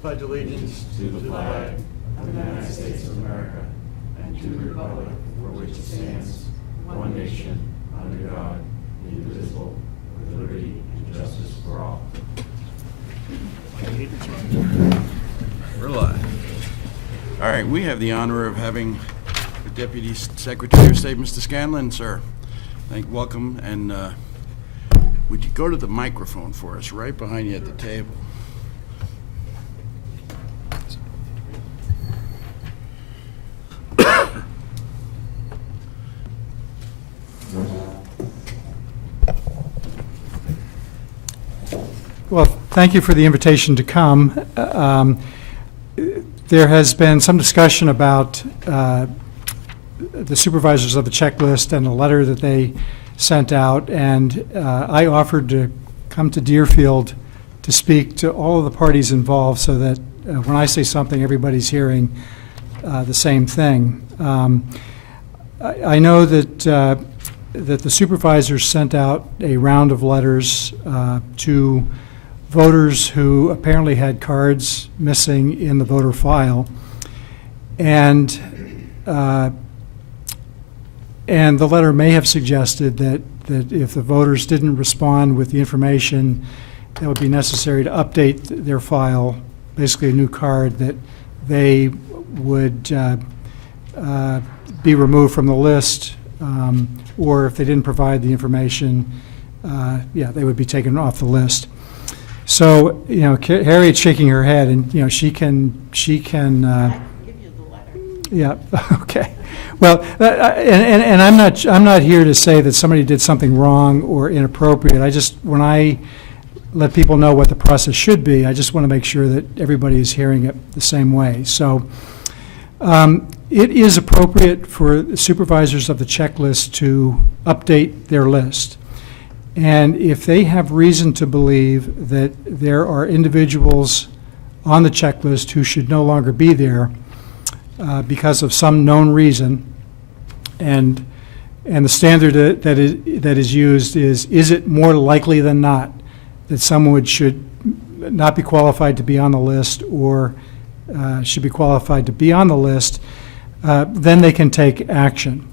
pledge allegiance to the flag of the United States of America and to the republic for which it stands, one nation, under God, indivisible, with liberty and justice for all. We're live. All right, we have the honor of having the Deputy Secretary of State, Mr. Scanlon, sir. Welcome, and would you go to the microphone for us, right behind you at the table? Well, thank you for the invitation to come. There has been some discussion about the supervisors of the checklist and a letter that they sent out, and I offered to come to Deerfield to speak to all of the parties involved so that when I say something, everybody's hearing the same thing. I know that that the supervisors sent out a round of letters to voters who apparently had cards missing in the voter file, and the letter may have suggested that if the voters didn't respond with the information that would be necessary to update their file, basically a new card, that they would be removed from the list, or if they didn't provide the information, they would be taken off the list. So, Harriet's shaking her head, and she can. I can give you the letter. Yeah. Okay. Well, and I'm not here to say that somebody did something wrong or inappropriate. When I let people know what the process should be, I just want to make sure that everybody is hearing it the same way. So, it is appropriate for the supervisors of the checklist to update their list. And if they have reason to believe that there are individuals on the checklist who should no longer be there because of some known reason, and the standard that is used is it more likely than not that someone should not be qualified to be on the list or should be qualified to be on the list, then they can take action.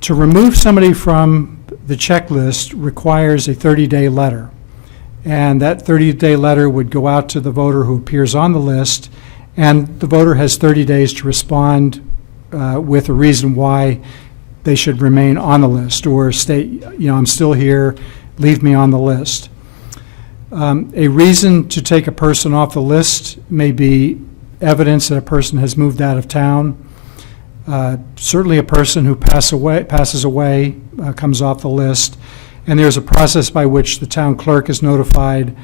To remove somebody from the checklist requires a 30-day letter, and that 30-day letter would go out to the voter who appears on the list, and the voter has 30 days to respond with a reason why they should remain on the list, or state, I'm still here, leave me on the list. A reason to take a person off the list may be evidence that a person has moved out of town. Certainly a person who passes away comes off the list, and there's a process by which the town clerk is notified,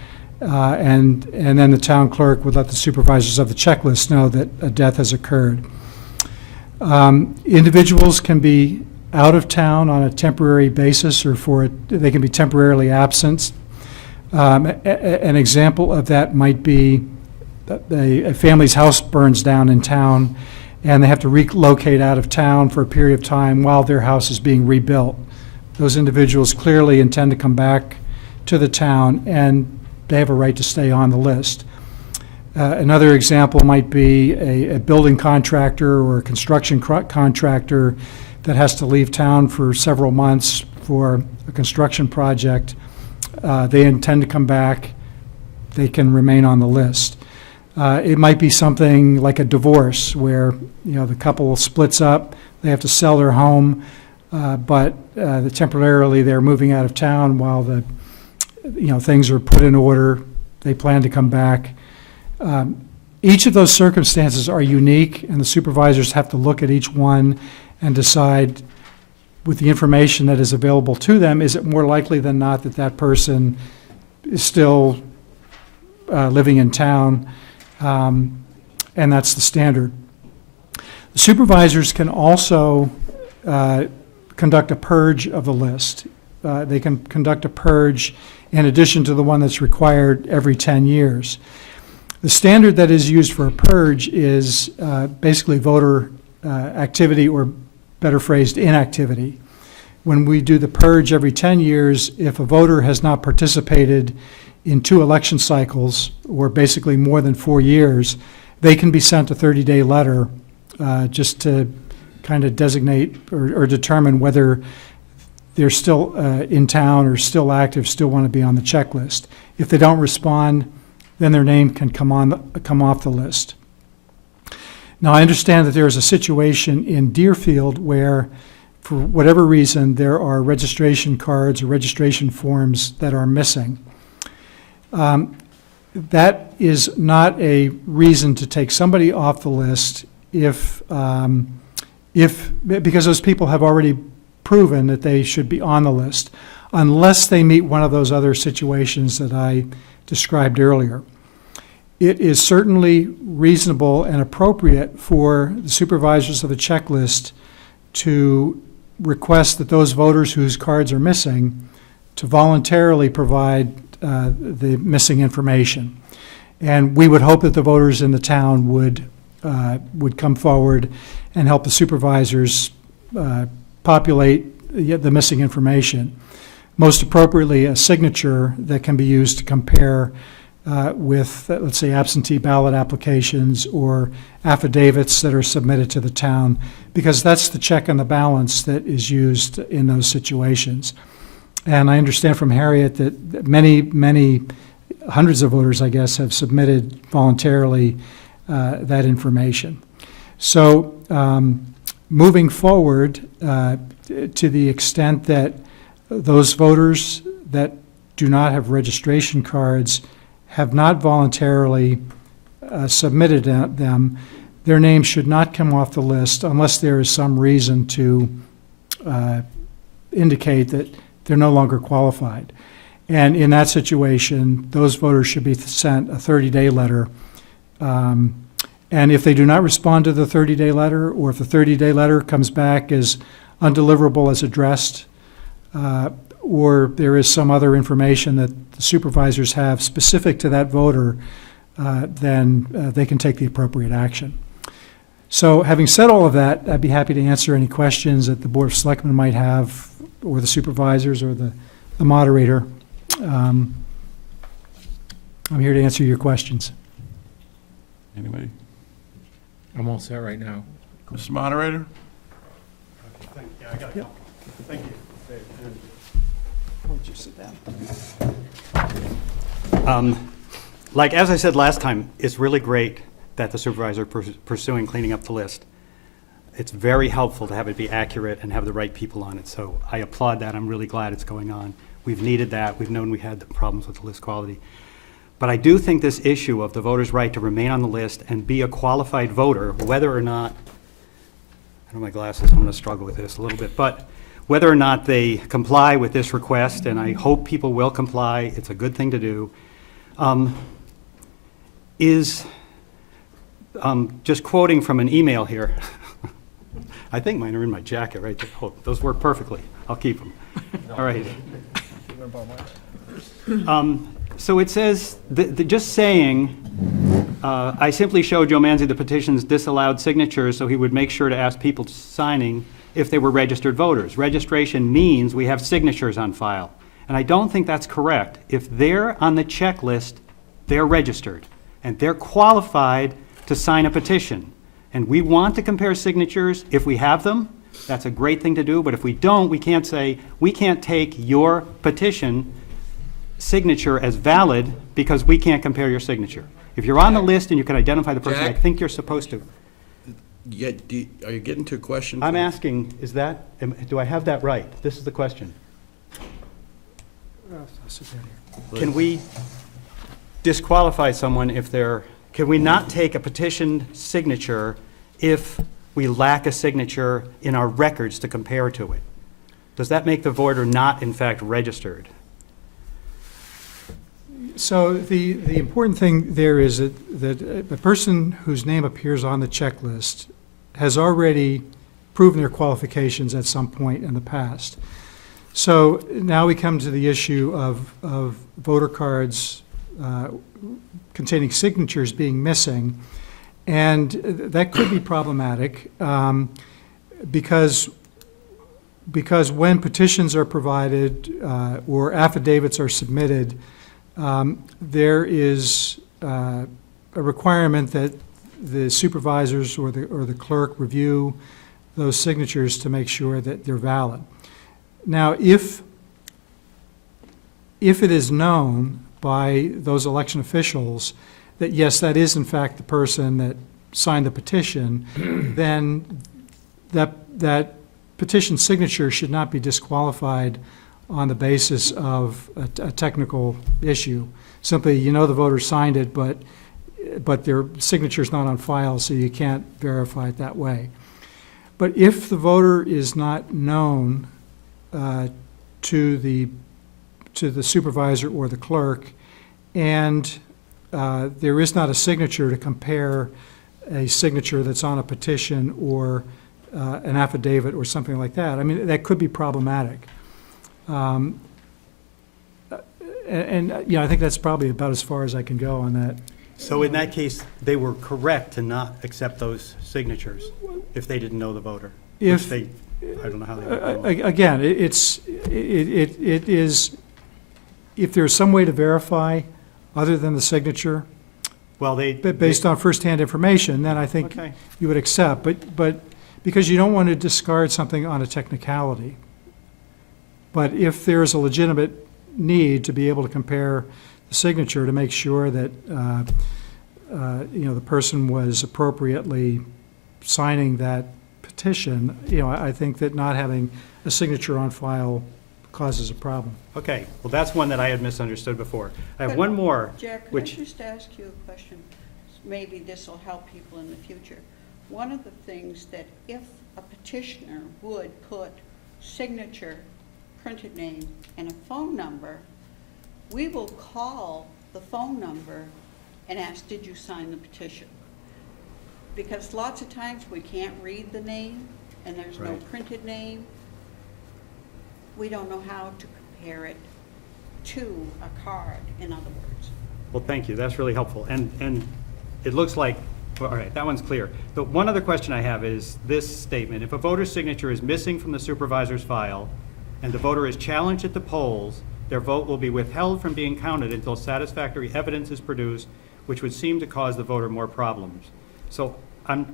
and then the town clerk would let the supervisors of the checklist know that a death has occurred. Individuals can be out of town on a temporary basis, or they can be temporarily absent. An example of that might be a family's house burns down in town, and they have to relocate out of town for a period of time while their house is being rebuilt. Those individuals clearly intend to come back to the town, and they have a right to stay on the list. Another example might be a building contractor or a construction contractor that has to leave town for several months for a construction project. They intend to come back. They can remain on the list. It might be something like a divorce where, the couple splits up, they have to sell their home, but temporarily they're moving out of town while things are put in order. They plan to come back. Each of those circumstances are unique, and the supervisors have to look at each one and decide, with the information that is available to them, is it more likely than not that that person is still living in town, and that's the standard. The supervisors can also conduct a purge of the list. They can conduct a purge in addition to the one that's required every 10 years. The standard that is used for a purge is basically voter activity, or better phrased, inactivity. When we do the purge every 10 years, if a voter has not participated in 2 election cycles, or basically more than 4 years, they can be sent a 30-day letter just to kind of designate or determine whether they're still in town or still active, still want to be on the checklist. If they don't respond, then their name can come off the list. Now, I understand that there is a situation in Deerfield where, for whatever reason, there are registration cards or registration forms that are missing. That is not a reason to take somebody off the list because those people have already proven that they should be on the list, unless they meet one of those other situations that I described earlier. It is certainly reasonable and appropriate for the supervisors of the checklist to request that those voters whose cards are missing to voluntarily provide the missing information. And we would hope that the voters in the town would come forward and help the supervisors populate the missing information. Most appropriately, a signature that can be used to compare with, let's say, absentee ballot applications or affidavits that are submitted to the town, because that's the check and the balance that is used in those situations. And I understand from Harriet that many hundreds of voters, I guess, have submitted voluntarily that information. So moving forward, to the extent that those voters that do not have registration cards have not voluntarily submitted them, their names should not come off the list unless there is some reason to indicate that they're no longer qualified. And in that situation, those voters should be sent a 30-day letter. And if they do not respond to the 30-day letter, or if the 30-day letter comes back as undeliverable as addressed, or there is some other information that the supervisors have specific to that voter, then they can take the appropriate action. So having said all of that, I'd be happy to answer any questions that the Board of Selectmen might have, or the supervisors, or the moderator. I'm here to answer your questions. Anybody? I'm all set right now. Mr. Moderator? Yeah, I got it. Thank you. Why don't you sit down? Like, as I said last time, it's really great that the supervisor pursuing cleaning up the list. It's very helpful to have it be accurate and have the right people on it. So I applaud that. I'm really glad it's going on. We've needed that. We've known we had the problems with the list quality. But I do think this issue of the voter's right to remain on the list and be a qualified voter, whether or not, I don't have my glasses, I'm going to struggle with this a little bit, but whether or not they comply with this request, and I hope people will comply, it's a good thing to do, is just quoting from an email here. I think mine are in my jacket right there. Oh, those work perfectly. I'll keep them. All right. So it says, just saying, I simply showed Joe Manzi the petition's disallowed signatures so he would make sure to ask people signing if they were registered voters. Registration means we have signatures on file. And I don't think that's correct. If they're on the checklist, they're registered. And they're qualified to sign a petition. And we want to compare signatures if we have them. That's a great thing to do. But if we don't, we can't say, we can't take your petition signature as valid because we can't compare your signature. If you're on the list and you can identify the person, I Jack? think you're supposed to. Are you getting to a question? I'm asking, do I have that right? This is the question. Can we disqualify someone if can we not take a petitioned signature if we lack a signature in our records to compare to it? Does that make the voter not, in fact, registered? So the important thing there is that the person whose name appears on the checklist has already proven their qualifications at some point in the past. So now we come to the issue of voter cards containing signatures being missing. And that could be problematic because when petitions are provided or affidavits are submitted There is a requirement that the supervisors or the clerk review those signatures to make sure that they're valid. Now, if it is known by those election officials that, yes, that is in fact the person that signed the petition, then that petition signature should not be disqualified on the basis of a technical issue. Simply, you know the voter signed it, but their signature's not on file, so you can't verify it that way. But if the voter is not known to the supervisor or the clerk, and there is not a signature to compare a signature that's on a petition or an affidavit or something like that, I mean, that could be problematic. And I think that's probably about as far as I can go on that. So in that case, they were correct to not accept those signatures if they didn't know the voter? If- Which I don't know how they would do it. Again, it is, if there's some way to verify other than the signature, Well, based on firsthand information, then I think Okay. you would accept. But because you don't want to discard something on a technicality. But if there is a legitimate need to be able to compare the signature to make sure that, the person was appropriately signing that petition, I think that not having a signature on file causes a problem. Okay, well, that's one that I had misunderstood before. I have But, one more, Jack, can I which, just ask you a question? Maybe this will help people in the future. One of the things that if a petitioner would put signature, printed name, and a phone number, we will call the phone number and ask, did you sign the petition? Because lots of times we can't read the name and there's no Right. printed name. We don't know how to compare it to a card, in other words. well, thank you, that's really helpful. And it looks like, well, all right, that one's clear. The one other question I have is this statement: if a voter's signature is missing from the supervisor's file and the voter is challenged at the polls, their vote will be withheld from being counted until satisfactory evidence is produced, which would seem to cause the voter more problems. So I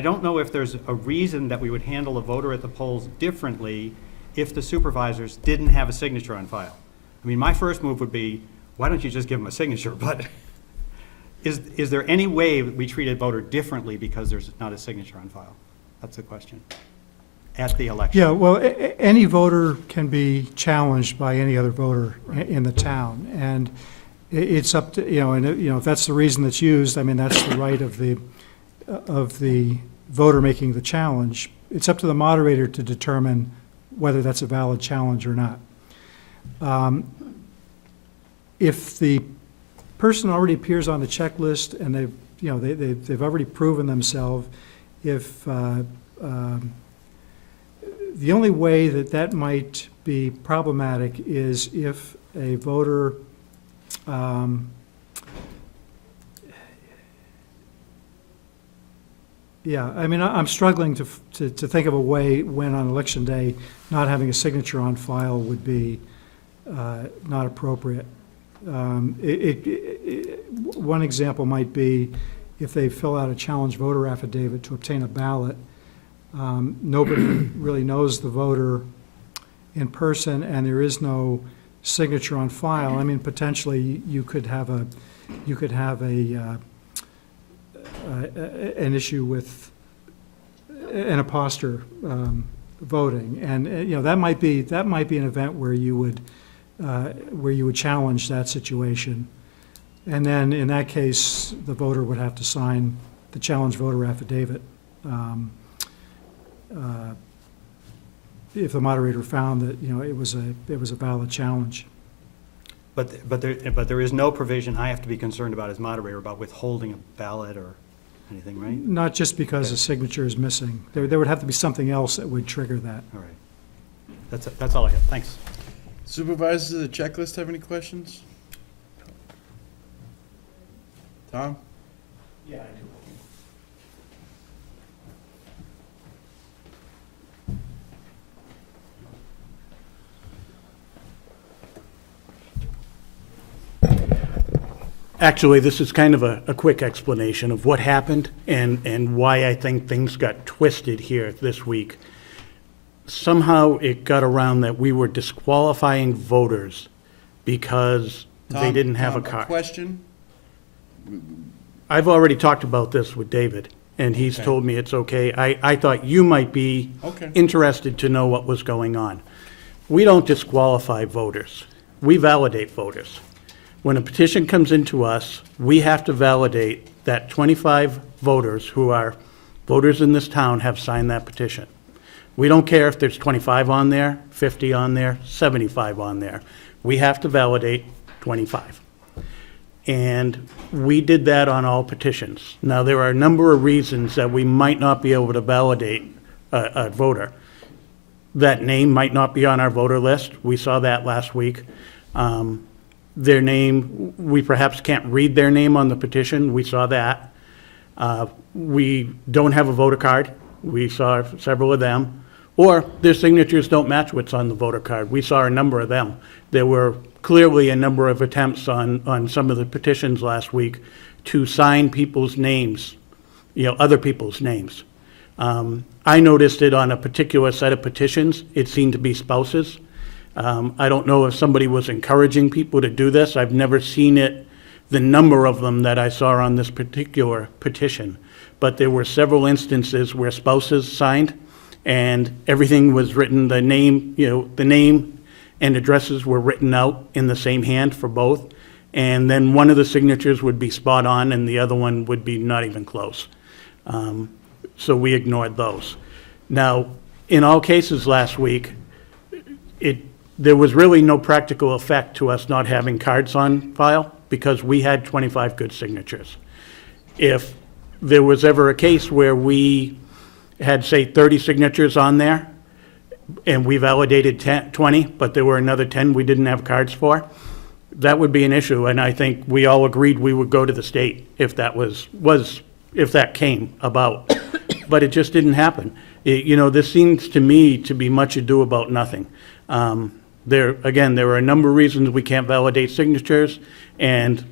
don't know if there's a reason that we would handle a voter at the polls differently if the supervisors didn't have a signature on file. I mean, my first move would be, why don't you just give them a signature? But is there any way we treat a voter differently because there's not a signature on file? That's the question. At the election. Yeah, well, any voter can be challenged by any other voter in the town. And it's up to, if that's the reason that's used, I mean, that's the right of the voter making the challenge. It's up to the moderator to determine whether that's a valid challenge or not. If the person already appears on the checklist and they've already proven themselves, if the only way that might be problematic is if a voter I mean, I'm struggling to think of a way when on election day not having a signature on file would be not appropriate. One example might be if they fill out a challenge voter affidavit to obtain a ballot. Nobody really knows the voter in person, and there is no signature on file. I mean, potentially you could have an issue with an imposter voting, and that might be an event where you would challenge that situation, and then in that case the voter would have to sign the challenge voter affidavit. If the moderator found that it was a valid challenge. But there is no provision I have to be concerned about as moderator about withholding a ballot or anything, right? Not just because a signature is missing. There would have to be something else that would trigger that. All right. That's all I have. Thanks. Supervisors of the checklist have any questions? Tom? Yeah, I do. Actually, this is kind of a quick explanation of what happened and why I think things got twisted here this week. Somehow it got around that we were disqualifying voters because they didn't have a Tom, card. question? I've already talked about this with David, and he's Okay. told me it's okay. I thought you might be Okay. interested to know what was going on. We don't disqualify voters. We validate voters. When a petition comes into us, we have to validate that 25 voters who are voters in this town have signed that petition. We don't care if there's 25 on there, 50 on there, 75 on there. We have to validate 25. And we did that on all petitions. Now, there are a number of reasons that we might not be able to validate a voter. That name might not be on our voter list. We saw that last week. Their name, we perhaps can't read their name on the petition. We saw that. We don't have a voter card. We saw several of them. Or their signatures don't match what's on the voter card. We saw a number of them. There were clearly a number of attempts on some of the petitions last week to sign people's names, other people's names. I noticed it on a particular set of petitions. It seemed to be spouses. I don't know if somebody was encouraging people to do this. I've never seen it, the number of them that I saw on this particular petition. But there were several instances where spouses signed, and everything was written, the name and addresses were written out in the same hand for both. And then one of the signatures would be spot on and the other one would be not even close. So we ignored those. Now, in all cases last week, there was really no practical effect to us not having cards on file because we had 25 good signatures. If there was ever a case where we had, say, 30 signatures on there, and we validated 20, but there were another 10 we didn't have cards for, that would be an issue, and I think we all agreed we would go to the state if that if that came about. But it just didn't happen. This seems to me to be much ado about nothing. There are a number of reasons we can't validate signatures, and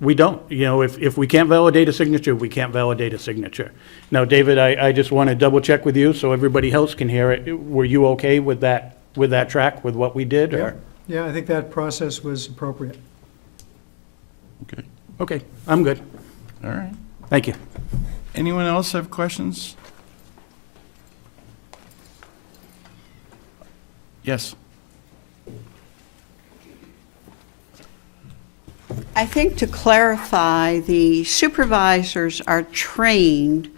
we don't. If we can't validate a signature, we can't validate a signature. Now, David, I just want to double check with you so everybody else can hear it. Were you okay with that track, with what we did? Or? Yeah, I think that process was appropriate. Okay, Okay, I'm good. all right. Thank you. Anyone else have questions? Yes. I think to clarify, the supervisors are trained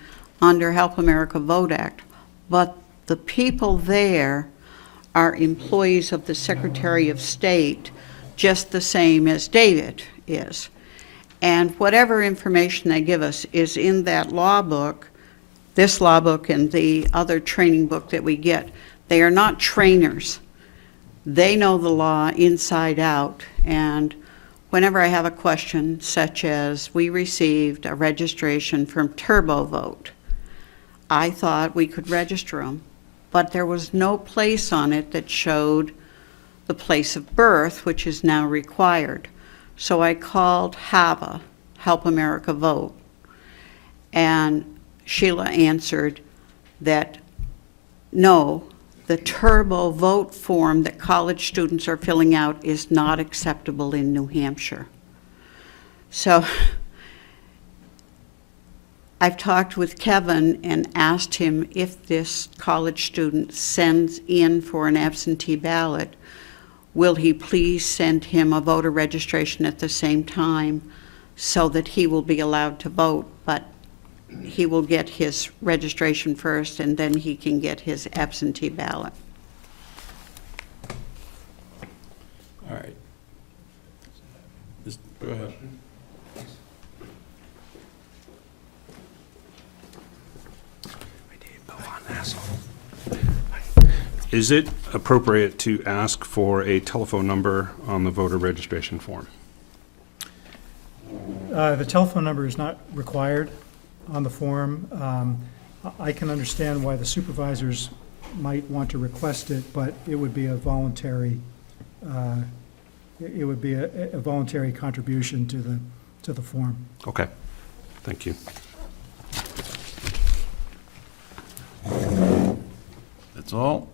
under Help America Vote Act, but the people there are employees of the Secretary of State, just the same as David is. And whatever information they give us is in that law book, this law book and the other training book that we get. They are not trainers. They know the law inside out, and whenever I have a question, such as we received a registration from TurboVote, I thought we could register them, but there was no place on it that showed the place of birth, which is now required. So I called HAVA, Help America Vote, and Sheila answered that no, the TurboVote form that college students are filling out is not acceptable in New Hampshire. So I've talked with Kevin and asked him if this college student sends in for an absentee ballot, will he please send him a voter registration at the same time so that he will be allowed to vote, but he will get his registration first and then he can get his absentee ballot. All right. Go ahead. Is it appropriate to ask for a telephone number on the voter registration form? The telephone number is not required on the form. I can understand why the supervisors might want to request it, but it would be a voluntary, voluntary contribution to the form. Okay, thank you. That's all.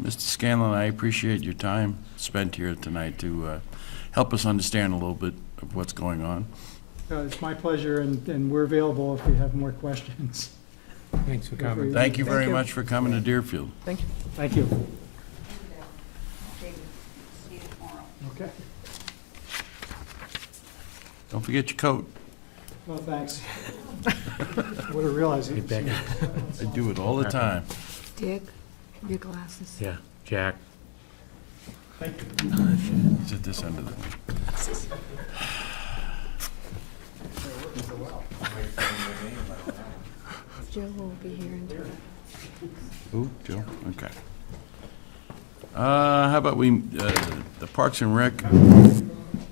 Mr. Scanlon, I appreciate your time spent here tonight to help us understand a little bit of what's going on. It's my pleasure, and we're available if you have more questions. Thanks for coming. Thank you very much for coming to Deerfield. Thank you. David, see you tomorrow. Okay. Don't forget your coat. Well, thanks. I would have realized it. I do it all the time. Dick, your glasses. Yeah, Jack. Sit this under the. Joe will be here in Ooh, Joe, okay. How about the Parks and Rec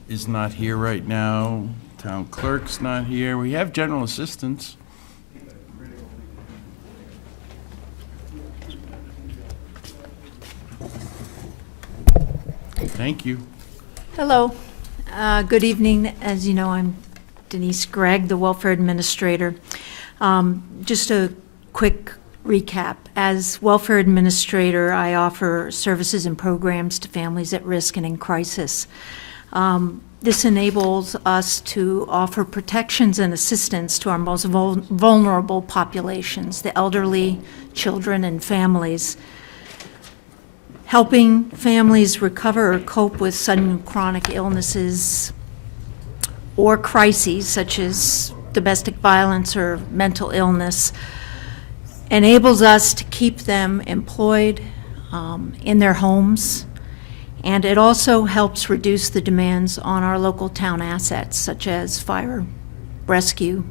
is not here right now. Town clerk's not here. We have general assistance. Thank you. Hello. Good evening. As you know, I'm Denise Gregg, the Welfare Administrator. Just a quick recap. As Welfare Administrator, I offer services and programs to families at risk and in crisis. This enables us to offer protections and assistance to our most vulnerable populations, the elderly, children, and families. Helping families recover or cope with sudden chronic illnesses or crises such as domestic violence or mental illness enables us to keep them employed in their homes, and it also helps reduce the demands on our local town assets such as fire, rescue,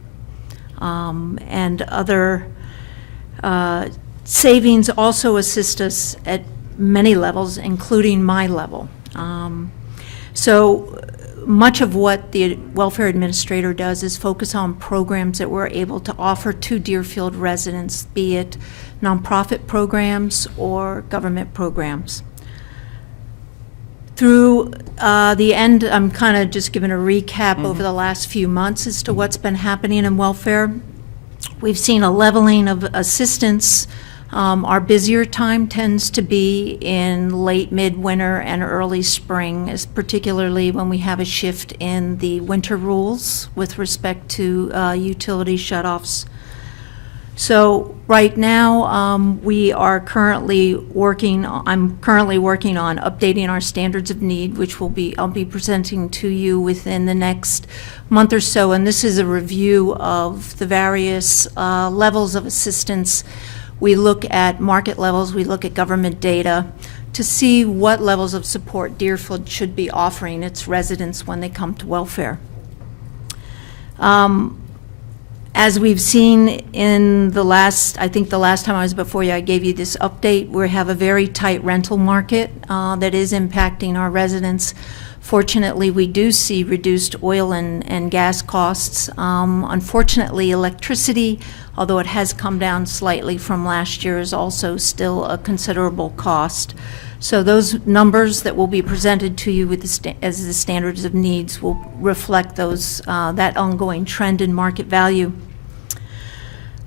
and other savings also assist us at many levels, including my level. So much of what the welfare administrator does is focus on programs that we're able to offer to Deerfield residents, be it nonprofit programs or government programs. Through the end, I'm kind of just giving a recap over the last few months as to what's been happening in welfare. We've seen a leveling of assistance. Our busier time tends to be in late midwinter and early spring, as particularly when we have a shift in the winter rules with respect to utility shutoffs. So right now, we are currently I'm currently working on updating our standards of need, which I'll be presenting to you within the next month or so. And this is a review of the various levels of assistance. We look at market levels, we look at government data to see what levels of support Deerfield should be offering its residents when they come to welfare. As we've seen in I think the last time I was before you, I gave you this update. We have a very tight rental market that is impacting our residents. Fortunately, we do see reduced oil and gas costs. Unfortunately, electricity, although it has come down slightly from last year, is also still a considerable cost. So those numbers that will be presented to you with as the standards of needs will reflect that ongoing trend in market value.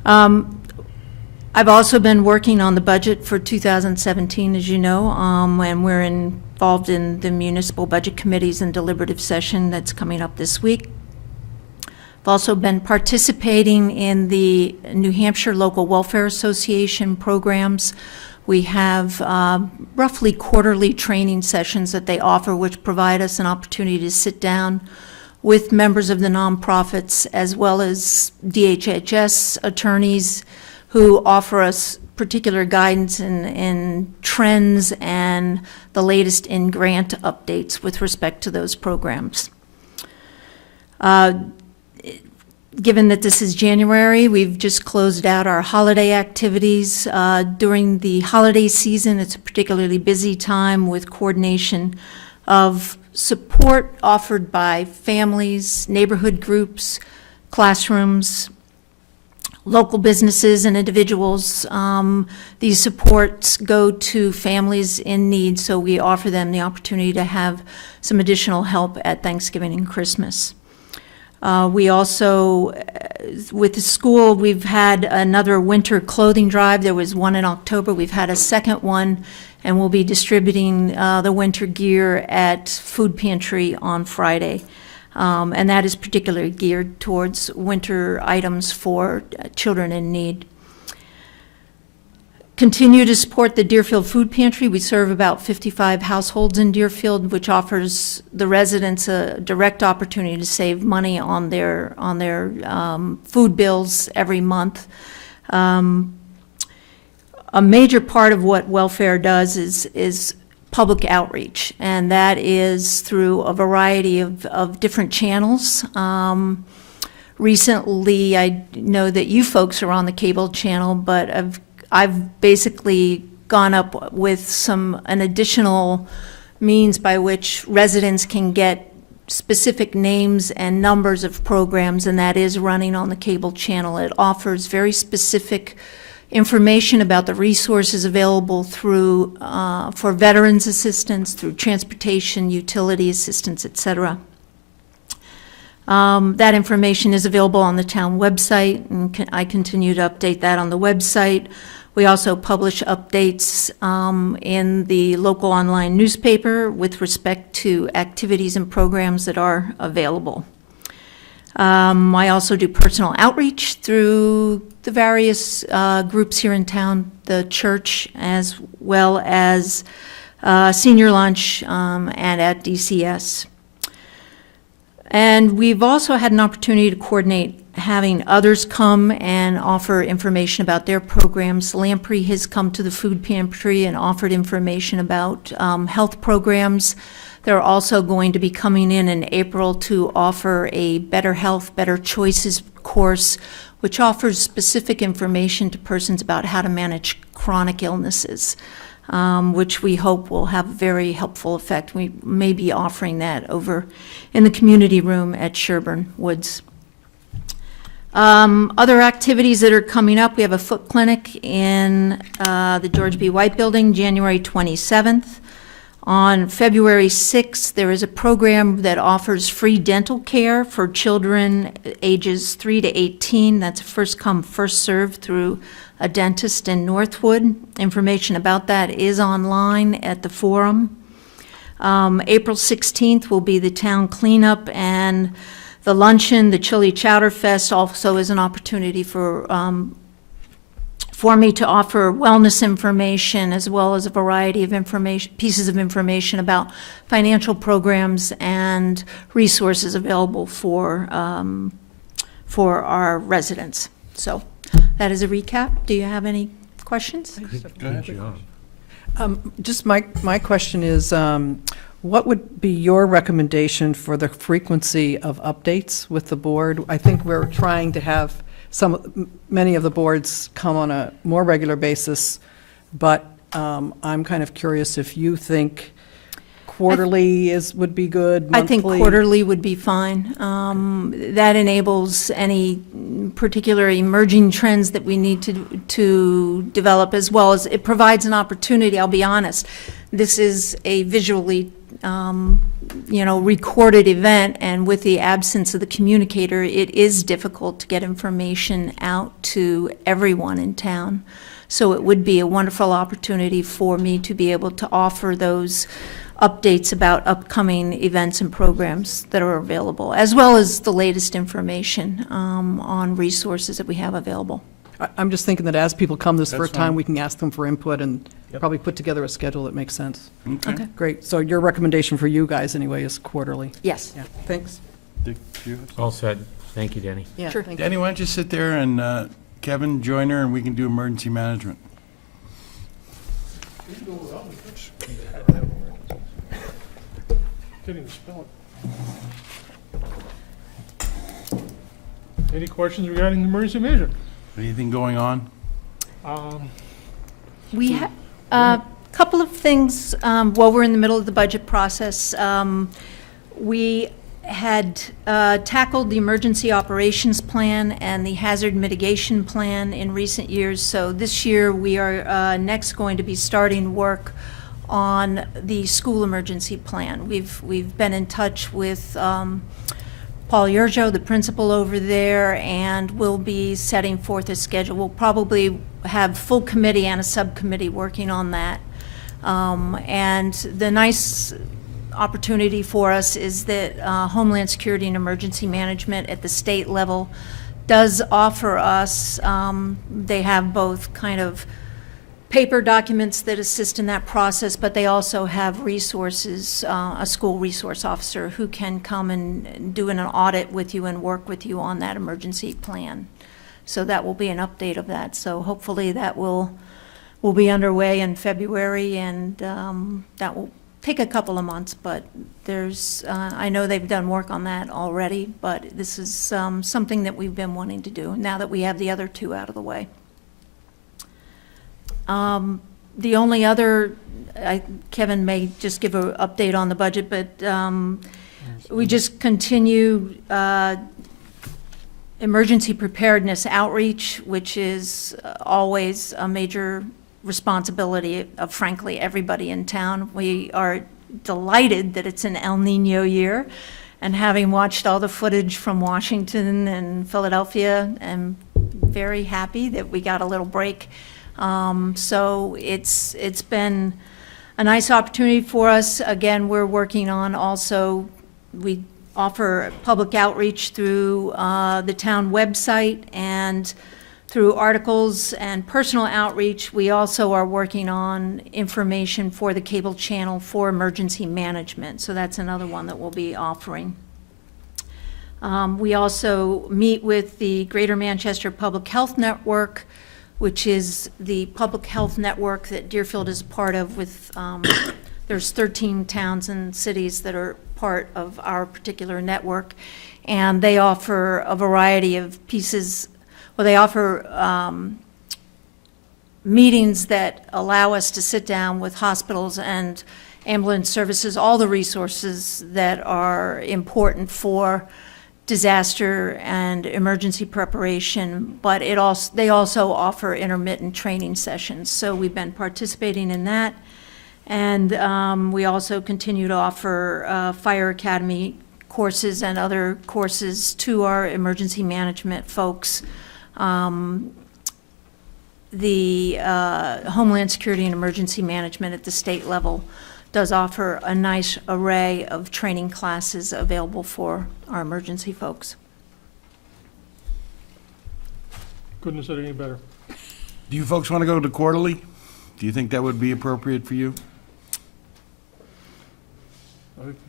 I've also been working on the budget for 2017, as you know, and we're involved in the municipal budget committees and deliberative session that's coming up this week. I've also been participating in the New Hampshire Local Welfare Association programs. We have roughly quarterly training sessions that they offer, which provide us an opportunity to sit down with members of the nonprofits as well as DHHS attorneys who offer us particular guidance in trends and the latest in grant updates with respect to those programs. Given that this is January, we've just closed out our holiday activities. During the holiday season, it's a particularly busy time with coordination of support offered by families, neighborhood groups, classrooms, local businesses and individuals. These supports go to families in need, so we offer them the opportunity to have some additional help at Thanksgiving and Christmas. We also, with the school, we've had another winter clothing drive. There was one in October. We've had a second one, and we'll be distributing the winter gear at Food Pantry on Friday. And that is particularly geared towards winter items for children in need. Continue to support the Deerfield Food Pantry. We serve about 55 households in Deerfield, which offers the residents a direct opportunity to save money on their food bills every month. A major part of what welfare does is public outreach, and that is through a variety of different channels. Recently, I know that you folks are on the cable channel, but I've basically gone up with an additional means by which residents can get specific names and numbers of programs, and that is running on the cable channel. It offers very specific information about the resources available through for veterans assistance, through transportation, utility assistance, et cetera. That information is available on the town website, and I continue to update that on the website. We also publish updates in the local online newspaper with respect to activities and programs that are available. I also do personal outreach through the various groups here in town, the church, as well as senior lunch and at DCS. And we've also had an opportunity to coordinate having others come and offer information about their programs. Lamprey has come to the food pantry and offered information about health programs. They're also going to be coming in April to offer a Better Health, Better Choices course, which offers specific information to persons about how to manage chronic illnesses, which we hope will have a very helpful effect. We may be offering that over in the community room at Sherburne Woods. Other activities that are coming up, we have a foot clinic in the George B. White Building, January 27th. On February 6th, there is a program that offers free dental care for children ages 3 to 18. That's a first come, first served through a dentist in Northwood. Information about that is online at the forum. April 16th will be the town cleanup, and the luncheon, the Chili Chowder Fest, also is an opportunity for me to offer wellness information as well as a variety of pieces of information about financial programs and resources available for our residents. So that is a recap. Do you have any questions? Go ahead. Good job. Just my question is, what would be your recommendation for the frequency of updates with the board? I think we're trying to have many of the boards come on a more regular basis, but I'm kind of curious if you think quarterly would be good, monthly? I think quarterly would be fine. That enables any particular emerging trends that we need to develop, as well as it provides an opportunity. I'll be honest, this is a visually recorded event, and with the absence of the communicator, it is difficult to get information out to everyone in town. So it would be a wonderful opportunity for me to be able to offer those updates about upcoming events and programs that are available, as well as the latest information on resources that we have available. I'm just thinking that as people come this That's first fine. time, we can ask them for input and probably put together a schedule that makes sense. Okay. Great. So your recommendation for you guys anyway is quarterly? Yes. Yeah, thanks. Dick, do you have something? All set. Thank you, Denny. Yeah, Sure. thank you. Danny, why don't you sit there and Kevin, join her, and we can do emergency management. Didn't even spell it. Any questions regarding the emergency management? Anything going on? We have a couple of things while we're in the middle of the budget process. We had tackled the emergency operations plan and the hazard mitigation plan in recent years. So this year, we are next going to be starting work on the school emergency plan. We've been in touch with Paul Yurjo, the principal over there, and we'll be setting forth a schedule. We'll probably have full committee and a subcommittee working on that. And the nice opportunity for us is that Homeland Security and Emergency Management at the state level does offer us, they have both kind of paper documents that assist in that process, but they also have resources, a school resource officer who can come and do an audit with you and work with you on that emergency plan. So that will be an update of that. So hopefully that will be underway in February, and that will take a couple of months, but there's, I know they've done work on that already, but this is something that we've been wanting to do now that we have the other two out of the way. The only other, Kevin may just give an update on the budget, but we just continue emergency preparedness outreach, which is always a major responsibility of, frankly, everybody in town. We are delighted that it's an El Nino year, and having watched all the footage from Washington and Philadelphia, I'm very happy that we got a little break. So it's been a nice opportunity for us. Again, we're working on also, we offer public outreach through the town website and through articles and personal outreach. We also are working on information for the cable channel for emergency management. So that's another one that we'll be offering. We also meet with the Greater Manchester Public Health Network, which is the public health network that Deerfield is a part of with, there's 13 towns and cities that are part of our particular network. And they offer a variety of pieces, well, they offer meetings that allow us to sit down with hospitals and ambulance services, all the resources that are important for disaster and emergency preparation, but they also offer intermittent training sessions. So we've been participating in that. And we also continue to offer Fire Academy courses and other courses to our emergency management folks. The Homeland Security and Emergency Management at the state level does offer a nice array of training classes available for our emergency folks. Couldn't have said it any better. Do you folks want to go to quarterly? Do you think that would be appropriate for you?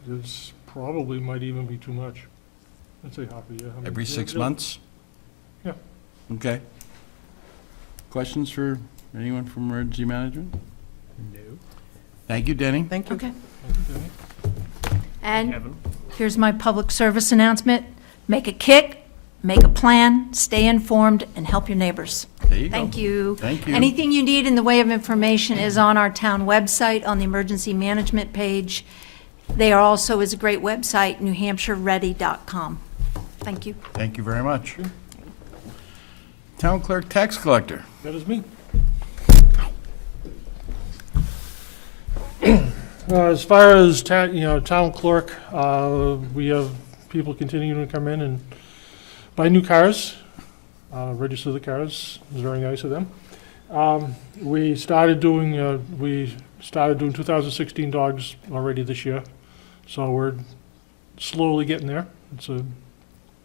This probably might even be too much. I'd say half a year. I mean, Every yeah, 6 yeah. months? Yeah. Okay. Questions for anyone from emergency management? No. Thank you, Denny. Thank you. Okay. Okay. And here's my public service announcement. Make a kick, make a plan, stay informed, and help your neighbors. There you go. Thank you. Thank you. Anything you need in the way of information is on our town website on the emergency management page. There also is a great website, newhampshireready.com. Thank you. Thank you very much. Town clerk, tax collector. That is me. As far as town clerk, we have people continuing to come in and buy new cars, register the cars. It's very nice of them. We started doing 2016 dogs already this year, so we're slowly getting there. It's a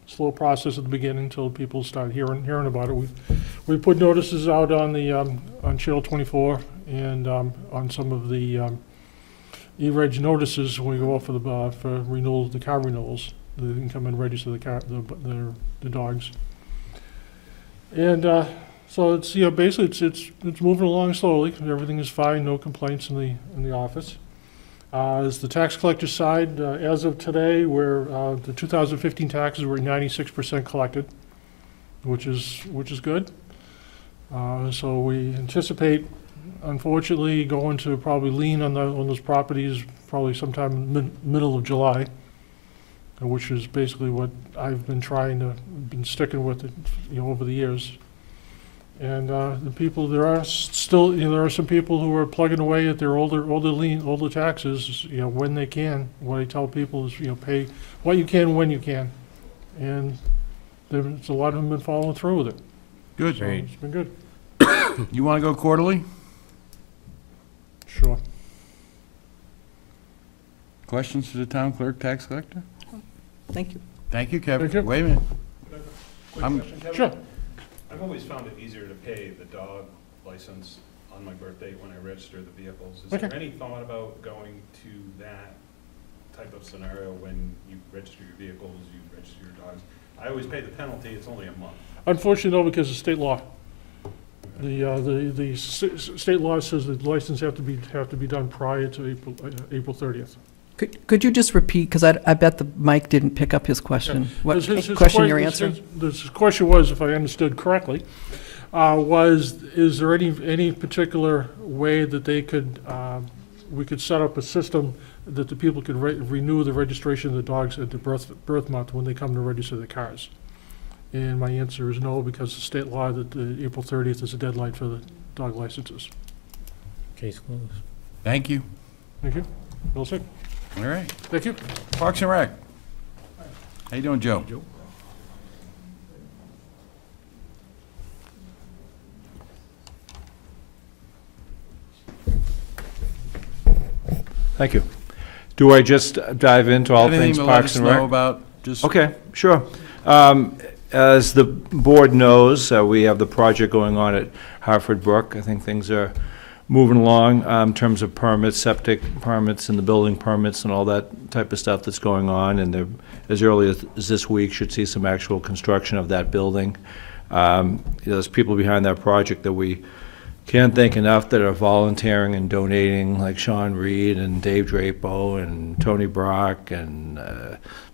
slow process at the beginning until people start hearing about it. We put notices out on the on Channel 24 and on some of the E-reg notices when we go out for renewals, the car renewals. They can come and register the dogs. And so it's basically it's moving along slowly. Everything is fine, no complaints in the office. As the tax collector side, as of today, the 2015 taxes were 96% collected, which is good. So we anticipate, unfortunately, going to probably lien on those properties probably sometime middle of July. which is basically what I've been been sticking with it, over the years. And the people, there are still, there are some people who are plugging away at their older taxes, when they can. What I tell people is, pay what you can when you can. And there's a lot of them been following through with it. Good. So it's been good. You want to go quarterly? Sure. Questions for the town clerk, tax collector? Thank you. Thank you, Kevin. Thank you. Wait a minute. Quick I'm- question, Kevin? Sure. I've always found it easier to pay the dog license on my birthday when I register the vehicles. Is Okay. there any thought about going to that type of scenario when you register your vehicles, you register your dogs? I always pay the penalty, it's only a month. Unfortunately, no, because of state law. The state law says that license have to be done prior to April 30th. Could you just repeat, because I bet the mic didn't pick up his question. What His question you're answering? His question was, if I understood correctly, is there any particular way that they could, we could set up a system that the people could renew the registration of the dogs at the birth month when they come to register their cars? And my answer is no, because the state law that April 30th is a deadline for the dog licenses. Case closed. Thank you. Thank you. Bill Sick. All right. Thank you. Parks and Rec. How you doing, Joe? Thank you. Do I just dive into all Anything things to let Parks us and know Rec? about? Just Okay, sure. As the board knows, we have the project going on at Hartford Brook. I think things are moving along in terms of permits, septic permits, and the building permits, and all that type of stuff that's going on. And as early as this week, should see some actual construction of that building. There's people behind that project that we can't thank enough that are volunteering and donating, like Sean Reed and Dave Drapo and Tony Brock and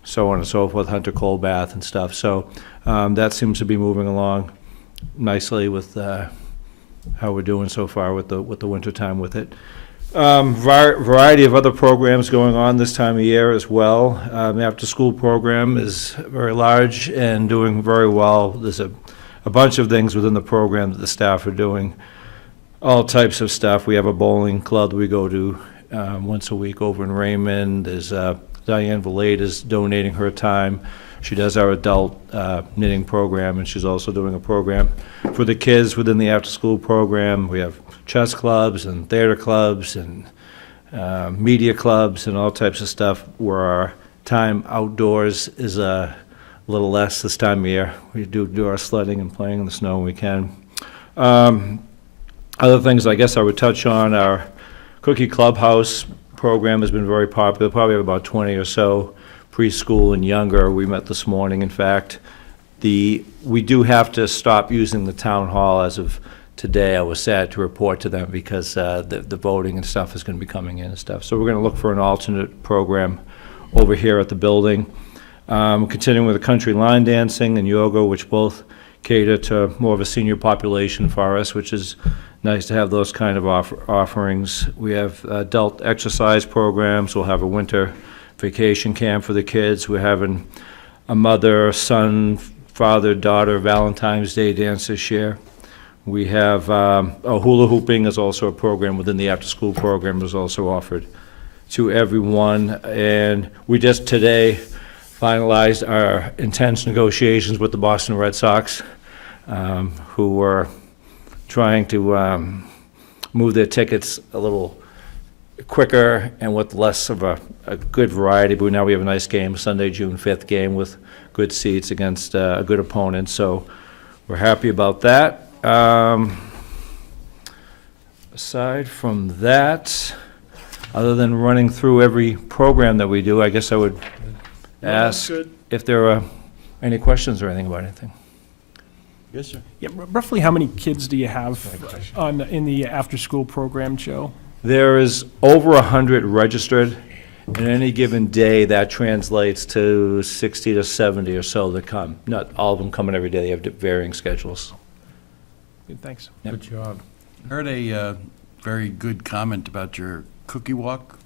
so on and so forth, Hunter Colbath and stuff. So that seems to be moving along nicely with how we're doing so far with the winter time with it. Variety of other programs going on this time of year as well. After-school program is very large and doing very well. There's a bunch of things within the program that the staff are doing. All types of stuff. We have a bowling club we go to once a week over in Raymond. There's Diane Valade is donating her time. She does our adult knitting program, and she's also doing a program for the kids within the after-school program. We have chess clubs and theater clubs and media clubs and all types of stuff where our time outdoors is a little less this time of year. We do our sledding and playing in the snow when we can. Other things I guess I would touch on, our Cookie Clubhouse program has been very popular. Probably have about 20 or so preschool and younger. We met this morning, in fact. We do have to stop using the town hall as of today. I was sad to report to them because the voting and stuff is going to be coming in and stuff. So we're going to look for an alternate program over here at the building. Continuing with the country line dancing and yoga, which both cater to more of a senior population for us, which is nice to have those kind of offerings. We have adult exercise programs. We'll have a winter vacation camp for the kids. We're having a mother, son, father, daughter Valentine's Day dance this year. We have hula hooping is also a program within the after-school program is also offered to everyone. And we just today finalized our intense negotiations with the Boston Red Sox, who were trying to move their tickets a little quicker and with less of a good variety. But now we have a nice game, Sunday, June 5th game with good seats against a good opponent. So we're happy about that. Aside from that, other than running through every program that we do, I guess I would ask if there are any questions or anything about anything. Yes, sir. Yeah, roughly how many kids do you have in the after-school program, Joe? There is over 100 registered. And any given day, that translates to 60 to 70 or so that come. Not all of them coming every day. They have varying schedules. Good, thanks. Yep. Good job. Heard a very good comment about your cookie walk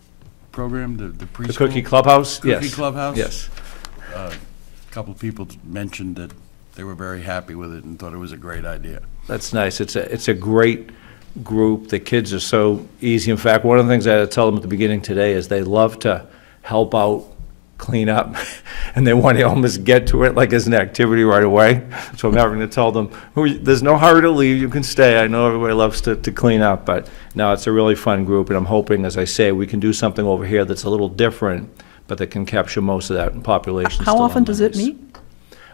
program, the preschool. The Cookie Clubhouse? Cookie Yes. Clubhouse? Yes. a couple of people mentioned that they were very happy with it and thought it was a great idea. That's nice. It's a great group. The kids are so easy. In fact, one of the things I had to tell them at the beginning today is they love to help out, clean up, and they want to almost get to it like as an activity right away. So I'm having to tell them, there's no hurry to leave, you can stay. I know everybody loves to clean up, but no, it's a really fun group, and I'm hoping, as I say, we can do something over here that's a little different, but that can capture most of that population. How still often on does it Mondays. meet?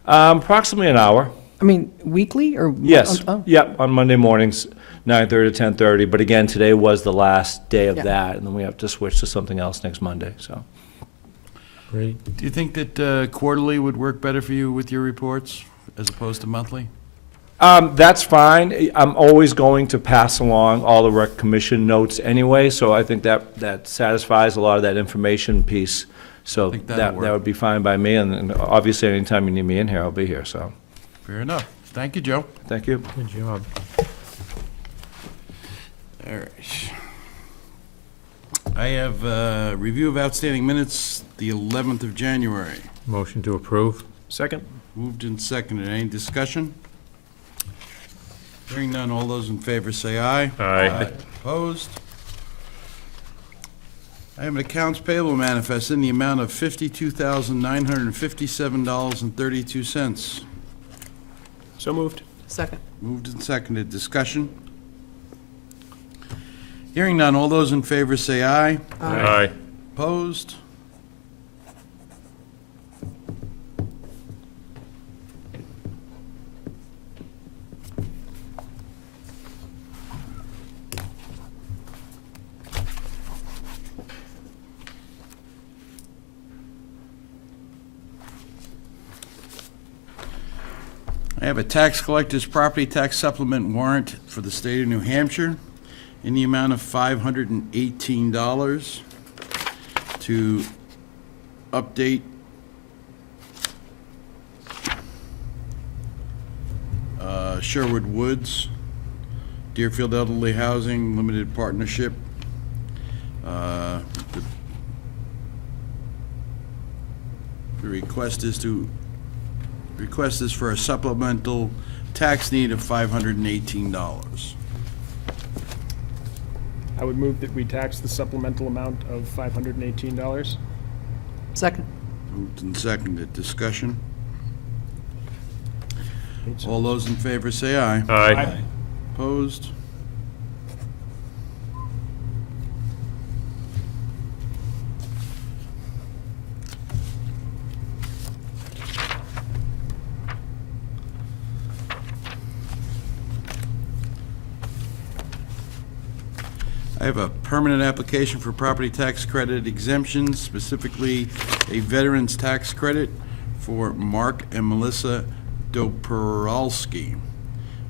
Approximately an hour. I mean, weekly or? Yes, Oh, yep, on Monday mornings, 9:30 to 10:30, but again, today was the last day of Yeah. that, and then we have to switch to something else next Monday, so. Great. Do you think that quarterly would work better for you with your reports as opposed to monthly? That's fine. I'm always going to pass along all the rec commission notes anyway, so I think that satisfies a lot of that information piece. So think that that'll work. would be fine by me, and obviously, anytime you need me in here, I'll be here, so, Fair enough. Thank you, Joe. thank you. Good job. All right. I have review of outstanding minutes, the 11th of January. Motion to approve? Second? Moved and seconded. Any discussion? Hearing none, all those in favor say aye. Aye. Opposed? I have an accounts payable manifest in the amount of $52,957.32. So moved. Second. Moved and seconded. Discussion? Hearing none, all those in favor say aye. Aye. Opposed? I have a tax collector's property tax supplement warrant for the state of New Hampshire in the amount of $518 to update Sherwood Woods, Deerfield Elderly Housing Limited Partnership. The request is for a supplemental tax need of $518. I would move that we tax the supplemental amount of $518. Second. Moved and seconded. Discussion? All those in favor say aye. Aye. Opposed? I have a permanent application for property tax credit exemptions, specifically a veteran's tax credit for Mark and Melissa Doperalski.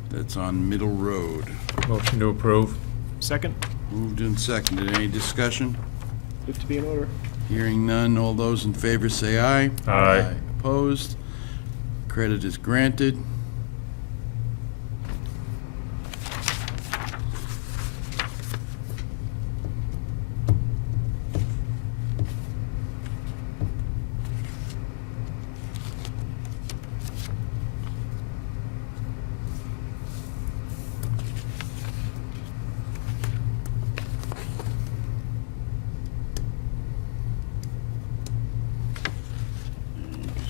That's on Middle Road. Motion to approve? Second? Moved and seconded. Any discussion? Move to be in order. Hearing none, all those in favor say aye. Aye. Opposed? Credit is granted.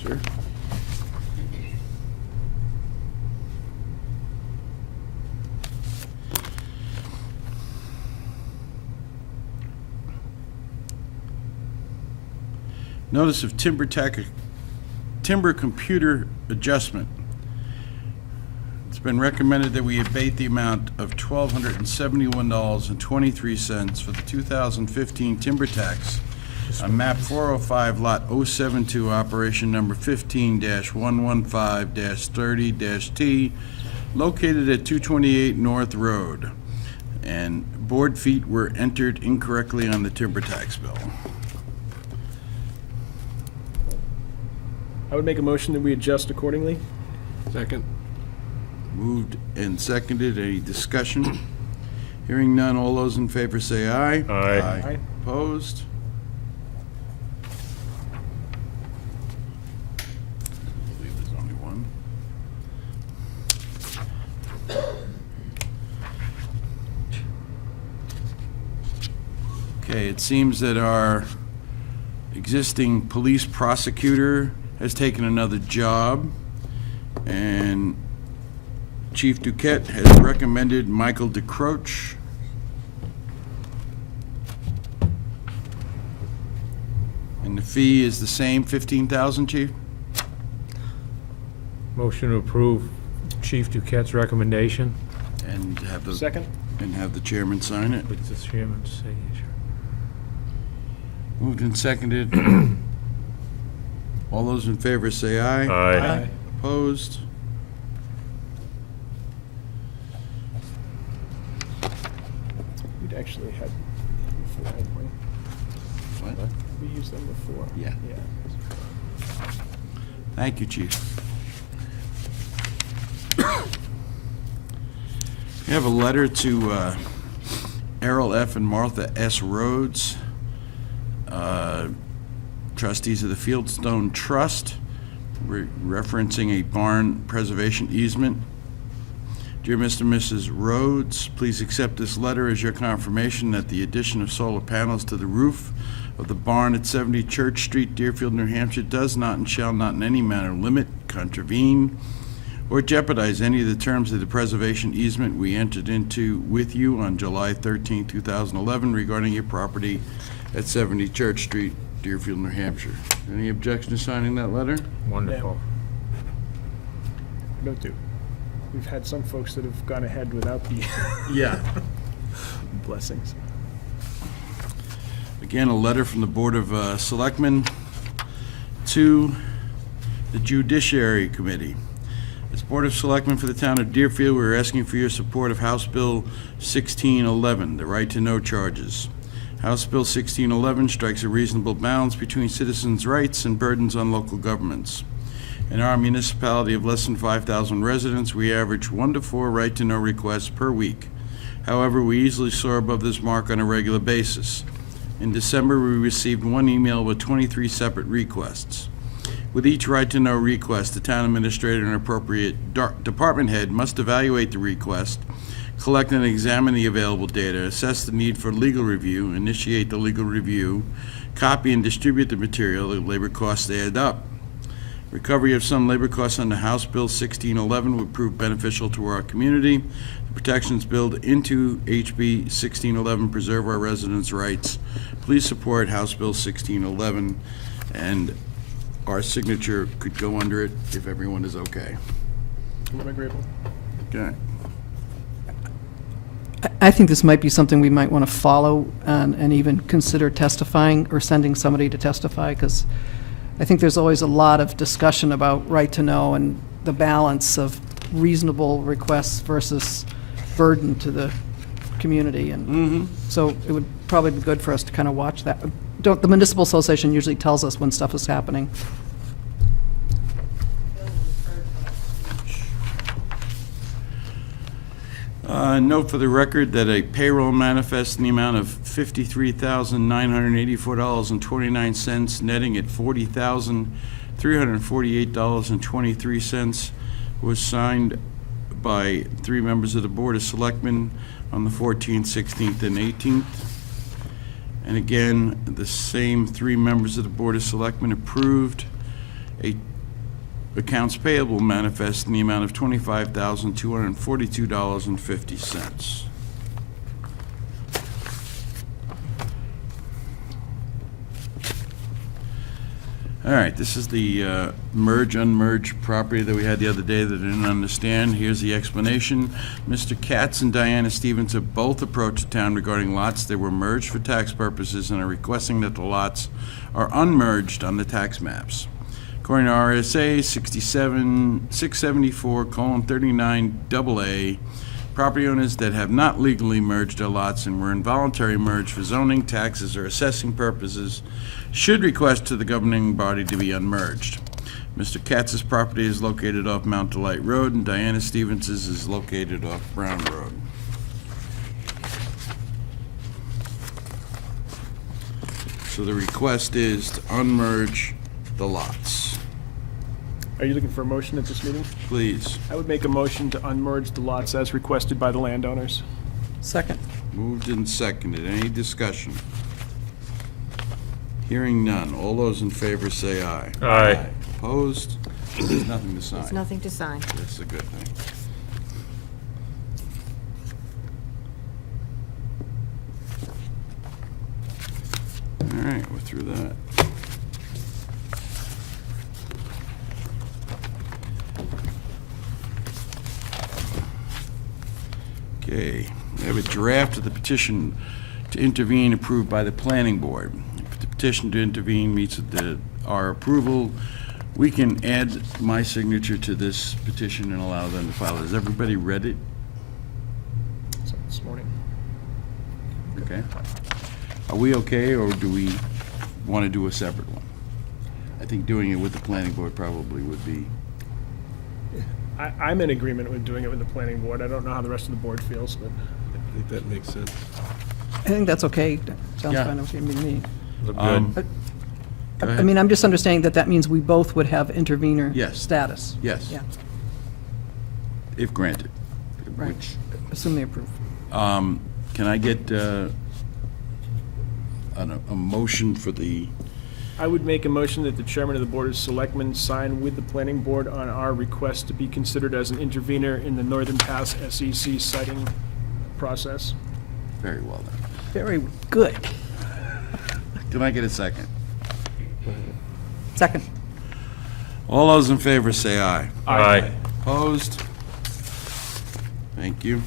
Sir? Notice of timber computer adjustment. It's been recommended that we abate the amount of $1,271.23 for the 2015 timber tax on map 405, lot 072, operation number 15-115-30-T, located at 228 North Road. And board feet were entered incorrectly on the timber tax bill. I would make a motion that we adjust accordingly. Second. Moved and seconded. Any discussion? Hearing none, all those in favor say aye. Aye. Aye. Opposed? Okay, it seems that our existing police prosecutor has taken another job, and Chief Duquette has recommended Michael DeCroce. And the fee is the same, $15,000, Chief? Motion to approve Chief Duquette's recommendation And have the, Second? and have the chairman sign it. with the chairman's signature. Moved and seconded. All those in favor say aye. Aye. Opposed? We'd actually had them before, hadn't we? What? We used them before. Yeah. Yeah. Thank you, Chief. We have a letter to Errol F. and Martha S. Rhodes, trustees of the Fieldstone Trust, referencing a barn preservation easement. Dear Mr. and Mrs. Rhodes, please accept this letter as your confirmation that the addition of solar panels to the roof of the barn at 70 Church Street, Deerfield, New Hampshire, does not and shall not in any manner limit, contravene, or jeopardize any of the terms of the preservation easement we entered into with you on July 13, 2011 regarding your property at 70 Church Street, Deerfield, New Hampshire. Any objection to signing that letter? Wonderful. No, do. We've had some folks that have gone ahead without the Yeah. blessings. Again, a letter from the Board of Selectmen to the Judiciary Committee. As Board of Selectmen for the town of Deerfield, we're asking for your support of House Bill 1611, the right to know charges. House Bill 1611 strikes a reasonable balance between citizens' rights and burdens on local governments. In our municipality of less than 5,000 residents, we average 1 to 4 right to know requests per week. However, we easily soar above this mark on a regular basis. In December, we received 1 email with 23 separate requests. With each right-to-know request, the town administrator and appropriate department head must evaluate the request, collect and examine the available data, assess the need for legal review, initiate the legal review, copy and distribute the material. The labor costs add up. Recovery of some labor costs under House Bill 1611 would prove beneficial to our community. The protections built into HB 1611 preserve our residents' rights. Please support House Bill 1611, and our signature could go under it if everyone is okay. I'm agreeable. Okay. I think this might be something we might want to follow and even consider testifying or sending somebody to testify, because I think there's always a lot of discussion about right to know and the balance of reasonable requests versus burden to the community. And so it would probably be good for us to kind of watch that. The Municipal Association usually tells us when stuff is happening. Note for the record that a payroll manifest in the amount of $53,984.29, netting at $40,348.23, was signed by 3 members of the Board of Selectmen on the 14th, 16th, and 18th. And again, the same 3 members of the Board of Selectmen approved a accounts payable manifest in the amount of $25,242.50. All right, this is the merge-unmerge property that we had the other day that I didn't understand. Here's the explanation. Mr. Katz and Diana Stevens have both approached the town regarding lots that were merged for tax purposes and are requesting that the lots are unmerged on the tax maps. According to RSA 674:39AA, property owners that have not legally merged their lots and were involuntary merged for zoning, taxes, or assessing purposes should request to the governing body to be unmerged. Mr. Katz's property is located off Mount Delight Road, and Diana Stevens's is located off Brown Road. So the request is to unmerge the lots. Are you looking for a motion at this meeting? Please. I would make a motion to unmerge the lots as requested by the landowners. Second. Moved and seconded. Any discussion? Hearing none. All those in favor say aye. Aye. Opposed? There's nothing to sign. There's nothing to sign. That's a good thing. All right, we're through that. Okay, we have a draft of the petition to intervene approved by the planning board. If the petition to intervene meets our approval, we can add my signature to this petition and allow them to file it. Has everybody read it? This morning. Okay. Are we okay, or do we want to do a separate one? I think doing it with the planning board probably would be, I'm in agreement with doing it with the planning board. I don't know how the rest of the board feels, but I think that makes sense. I think that's okay. Sounds Yeah. fine with me. Look Um, good. Go I ahead. mean, I'm just understanding that that means we both would have intervenor Yes. status. Yes. Yeah, if granted. right. Which, Assume they approve. can I get a motion for the, I would make a motion that the chairman of the Board of Selectmen sign with the planning board on our request to be considered as an intervenor in the Northern Pass SEC siting process. very well done. Very good. Can I get a second? Second. All those in favor say aye. Aye. Opposed? Thank you.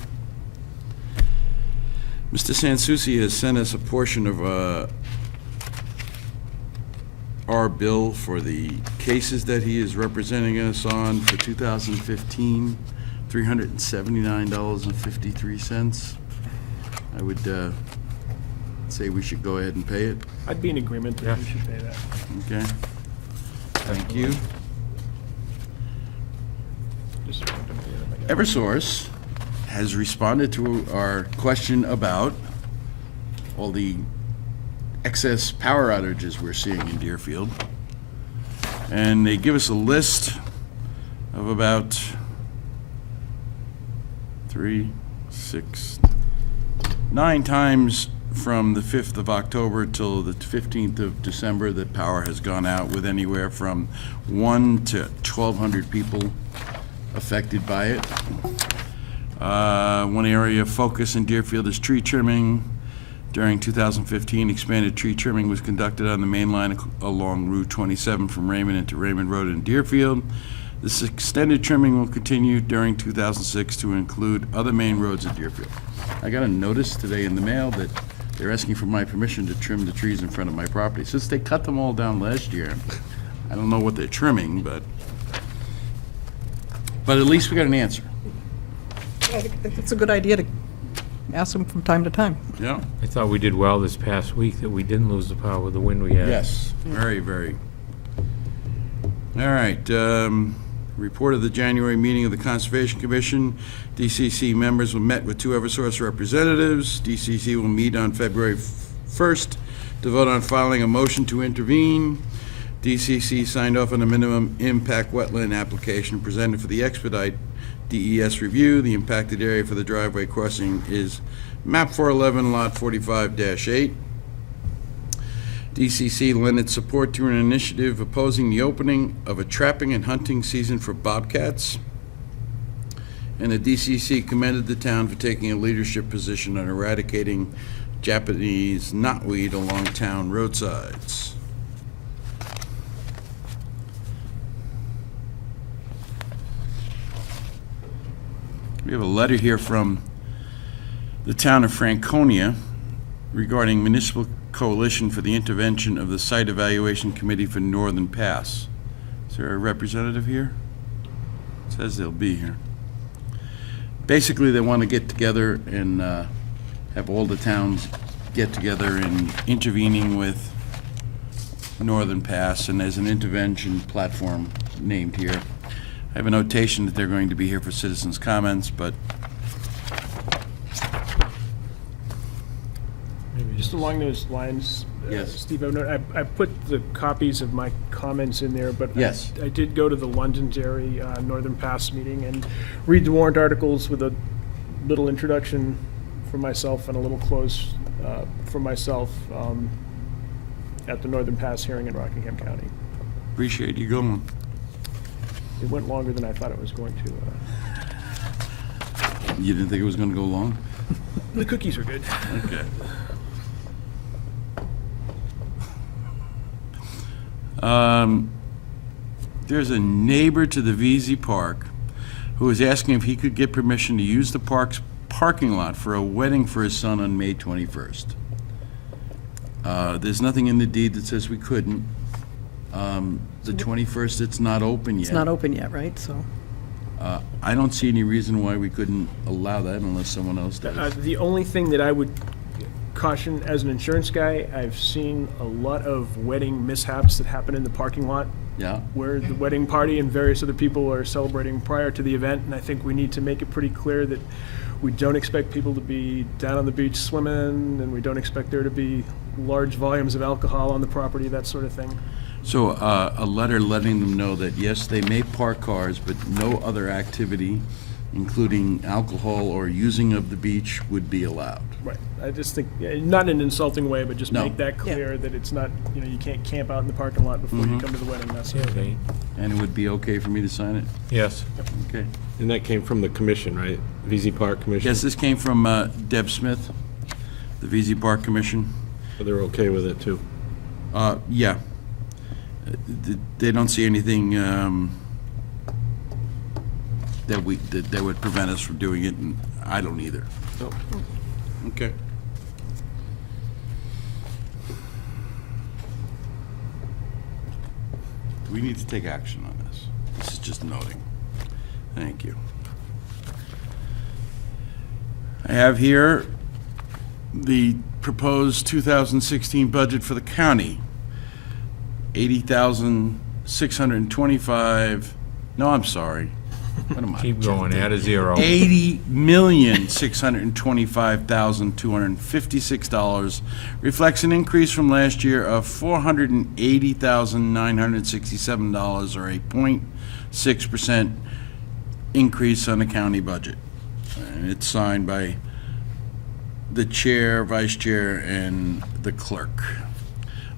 Mr. Sansucci has sent us a portion of our bill for the cases that he is representing us on for 2015, $379.53. I would say we should go ahead and pay it. I'd be in agreement that we Yeah. should pay that. Okay? Thank you. Just- Eversource has responded to our question about all the excess power outages we're seeing in Deerfield. And they give us a list of about 9 times from the 5th of October till the 15th of December that power has gone out, with anywhere from 1 to 1,200 people affected by it. One area of focus in Deerfield is tree trimming. During 2015, expanded tree trimming was conducted on the main line along Route 27 from Raymond into Raymond Road in Deerfield. This extended trimming will continue during 2006 to include other main roads in Deerfield. I got a notice today in the mail that they're asking for my permission to trim the trees in front of my property. Since they cut them all down last year, I don't know what they're trimming, but at least we got an answer. I think it's a good idea to ask them from time to time. Yeah? I thought we did well this past week that we didn't lose the power with the wind we had. Yes, very, very. All right, report of the January meeting of the Conservation Commission. DCC members met with 2 Eversource representatives. DCC will meet on February 1st to vote on filing a motion to intervene. DCC signed off on a minimum impact wetland application presented for the expedite DES review. The impacted area for the driveway crossing is map 411, lot 45-8. DCC lent its support to an initiative opposing the opening of a trapping and hunting season for bobcats. And the DCC commended the town for taking a leadership position on eradicating Japanese knotweed along town roadsides. We have a letter here from the town of Franconia regarding municipal coalition for the intervention of the Site Evaluation Committee for Northern Pass. Is there a representative here? It says they'll be here. Basically, they want to get together and have all the towns get together in intervening with Northern Pass, and there's an intervention platform named here. I have a notation that they're going to be here for citizens' comments, but Just along those lines, Yes. Steve, I put the copies of my comments in there, but Yes. I did go to the Londonderry Northern Pass meeting and read the warrant articles with a little introduction for myself and a little close for myself. at the Northern Pass hearing in Rockingham County. Appreciate you going. It went longer than I thought it was going to. You didn't think it was going to go long? The cookies are good. Okay. There's a neighbor to the VZ Park who is asking if he could get permission to use the park's parking lot for a wedding for his son on May 21st. There's nothing in the deed that says we couldn't. The 21st, it's not open yet. It's not open yet, right? So, I don't see any reason why we couldn't allow that unless someone else does. The only thing that I would caution as an insurance guy, I've seen a lot of wedding mishaps that happen in the parking lot Yeah? where the wedding party and various other people are celebrating prior to the event, and I think we need to make it pretty clear that we don't expect people to be down on the beach swimming, and we don't expect there to be large volumes of alcohol on the property, that sort of thing. So a letter letting them know that, yes, they may park cars, but no other activity, including alcohol or using of the beach, would be allowed. Right. I just think, not in an insulting way, but just No. make that clear that it's not, you can't camp out in the parking lot before you come to the wedding, that sort of thing. And it would be okay for me to sign it? Yes. Okay. And that came from the commission, right? VZ Park Commission? Yes, this came from Deb Smith, the VZ Park Commission. So they're okay with it, too? Yeah. They don't see anything that would prevent us from doing it, and I don't either. Nope. Okay. We need to take action on this. This is just noting. Thank you. I have here the proposed 2016 budget for the county. 80,625, no, I'm sorry. What am I? Keep going, add a zero. $80,625,256 reflects an increase from last year of $480,967, or a 0.6% increase on the county budget. And it's signed by the chair, vice chair, and the clerk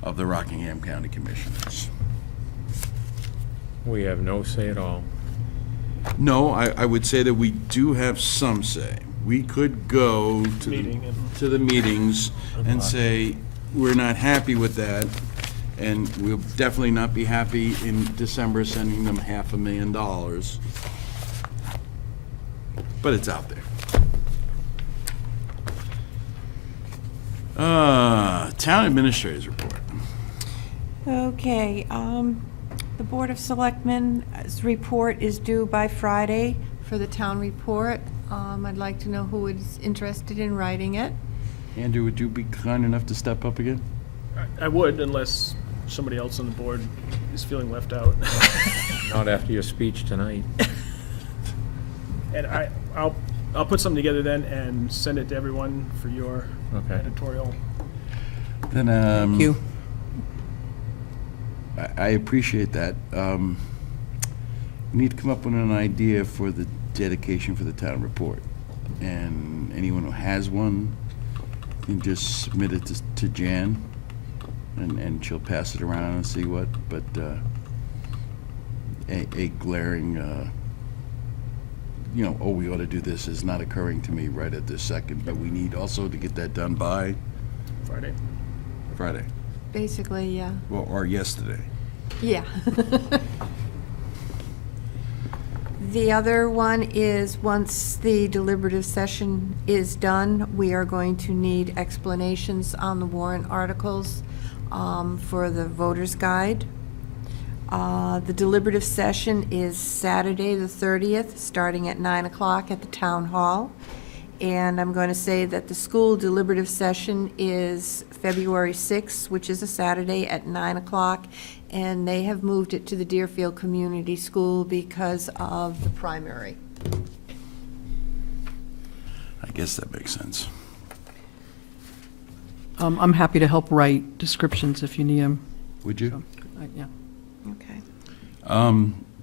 of the Rockingham County Commissioners. We have no say at all. No, I would say that we do have some say. We could go to the meetings and say, we're not happy with that, and we'll definitely not be happy in December sending them $500,000. But it's out there. Town Administrator's Report. Okay, the Board of Selectmen's report is due by Friday for the town report. I'd like to know who is interested in writing it. Andrew, would you be kind enough to step up again? I would, unless somebody else on the board is feeling left out. Not after your speech tonight. And I'll put something together then and send it to everyone for your editorial. Then, thank you. I appreciate that. We need to come up with an idea for the dedication for the town report. And anyone who has one can just submit it to Jan, and she'll pass it around and see what, but a glaring, oh, we ought to do this is not occurring to me right at this second, but we need also to get that done by Friday. Basically, yeah. Well, or yesterday. Yeah. The other one is, once the deliberative session is done, we are going to need explanations on the warrant articles for the voter's guide. The deliberative session is Saturday, the 30th, starting at 9 o'clock at the town hall. And I'm going to say that the school deliberative session is February 6th, which is a Saturday at 9 o'clock, and they have moved it to the Deerfield Community School because of the primary. I guess that makes sense. I'm happy to help write descriptions if you need them. Would you? Yeah. Okay.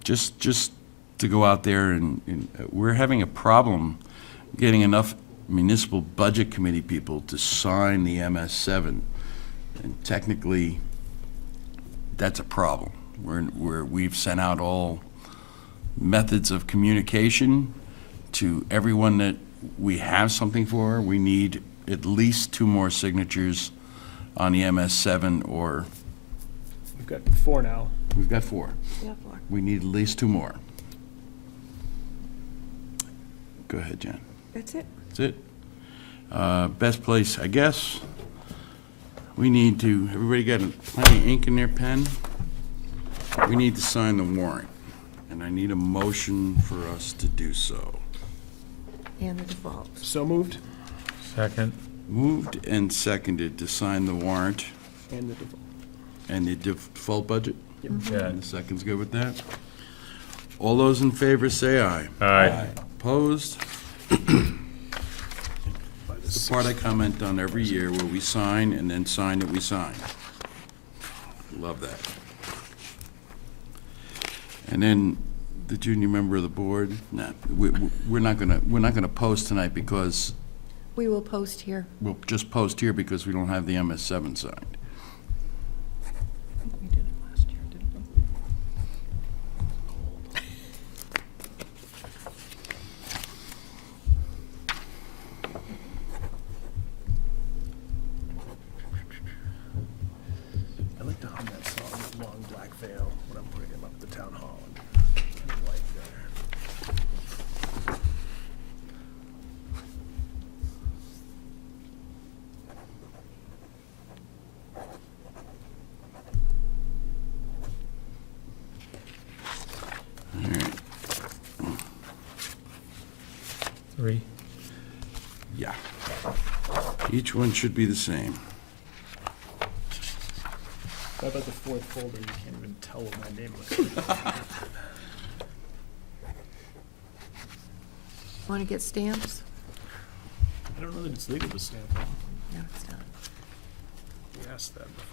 Just to go out there and we're having a problem getting enough municipal budget committee people to sign the MS7. And technically, that's a problem. We've sent out all methods of communication to everyone that we have something for. We need at least 2 more signatures on the MS7, or We've got 4 now. we've got 4. Yeah, We need at least 2 more. Go ahead, Jen. that's it. That's it. Best place, I guess, we need to, everybody got plenty of ink in their pen? We need to sign the warrant, and I need a motion for us to do so. And the default. So moved. Second. Moved and seconded to sign the warrant And the default. and the default budget? Yeah. And the second's good with that? All those in favor say aye. Aye. Opposed? The part I comment on every year where we sign and then sign that we sign. Love that. And then the junior member of the board, nah, we're not gonna post tonight because, We will post here. we'll just post here because we don't have the MS7 signed. We did it last year, didn't we? I like to hum that song, Long Black Veil, when I'm putting him up at the town hall. And like there. All right, 3. yeah. Each one should be the same. How about the 4th folder? You can't even tell what my name looks like. Want to get stamps? I don't know that it's legal to stamp them. No, it's not. We asked that before.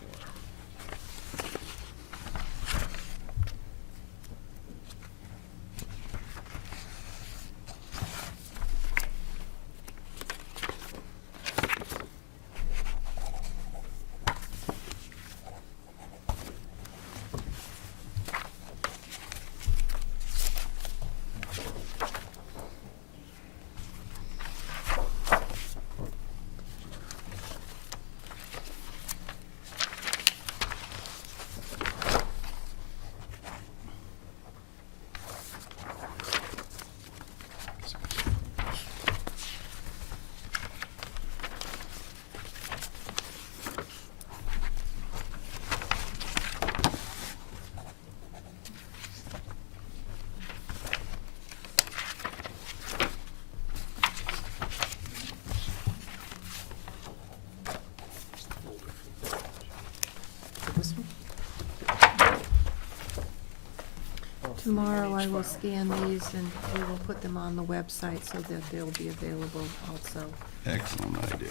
Tomorrow I will scan these and we will put them on the website so that they'll be available also. Excellent idea.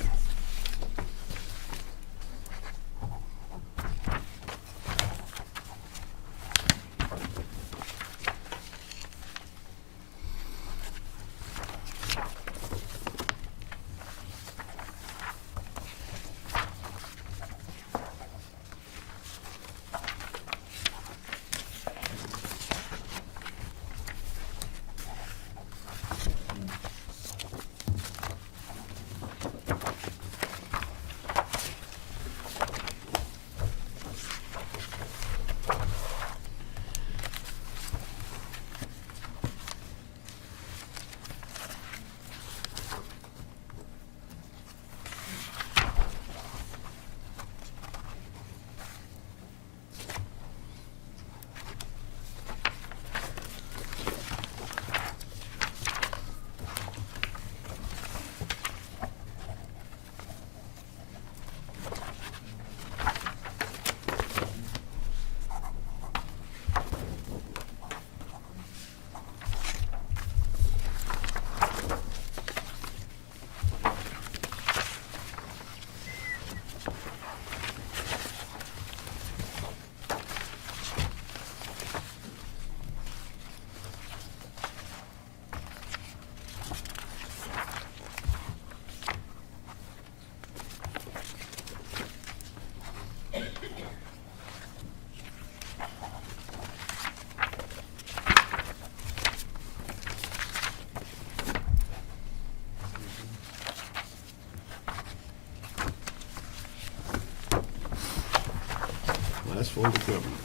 Board of Government.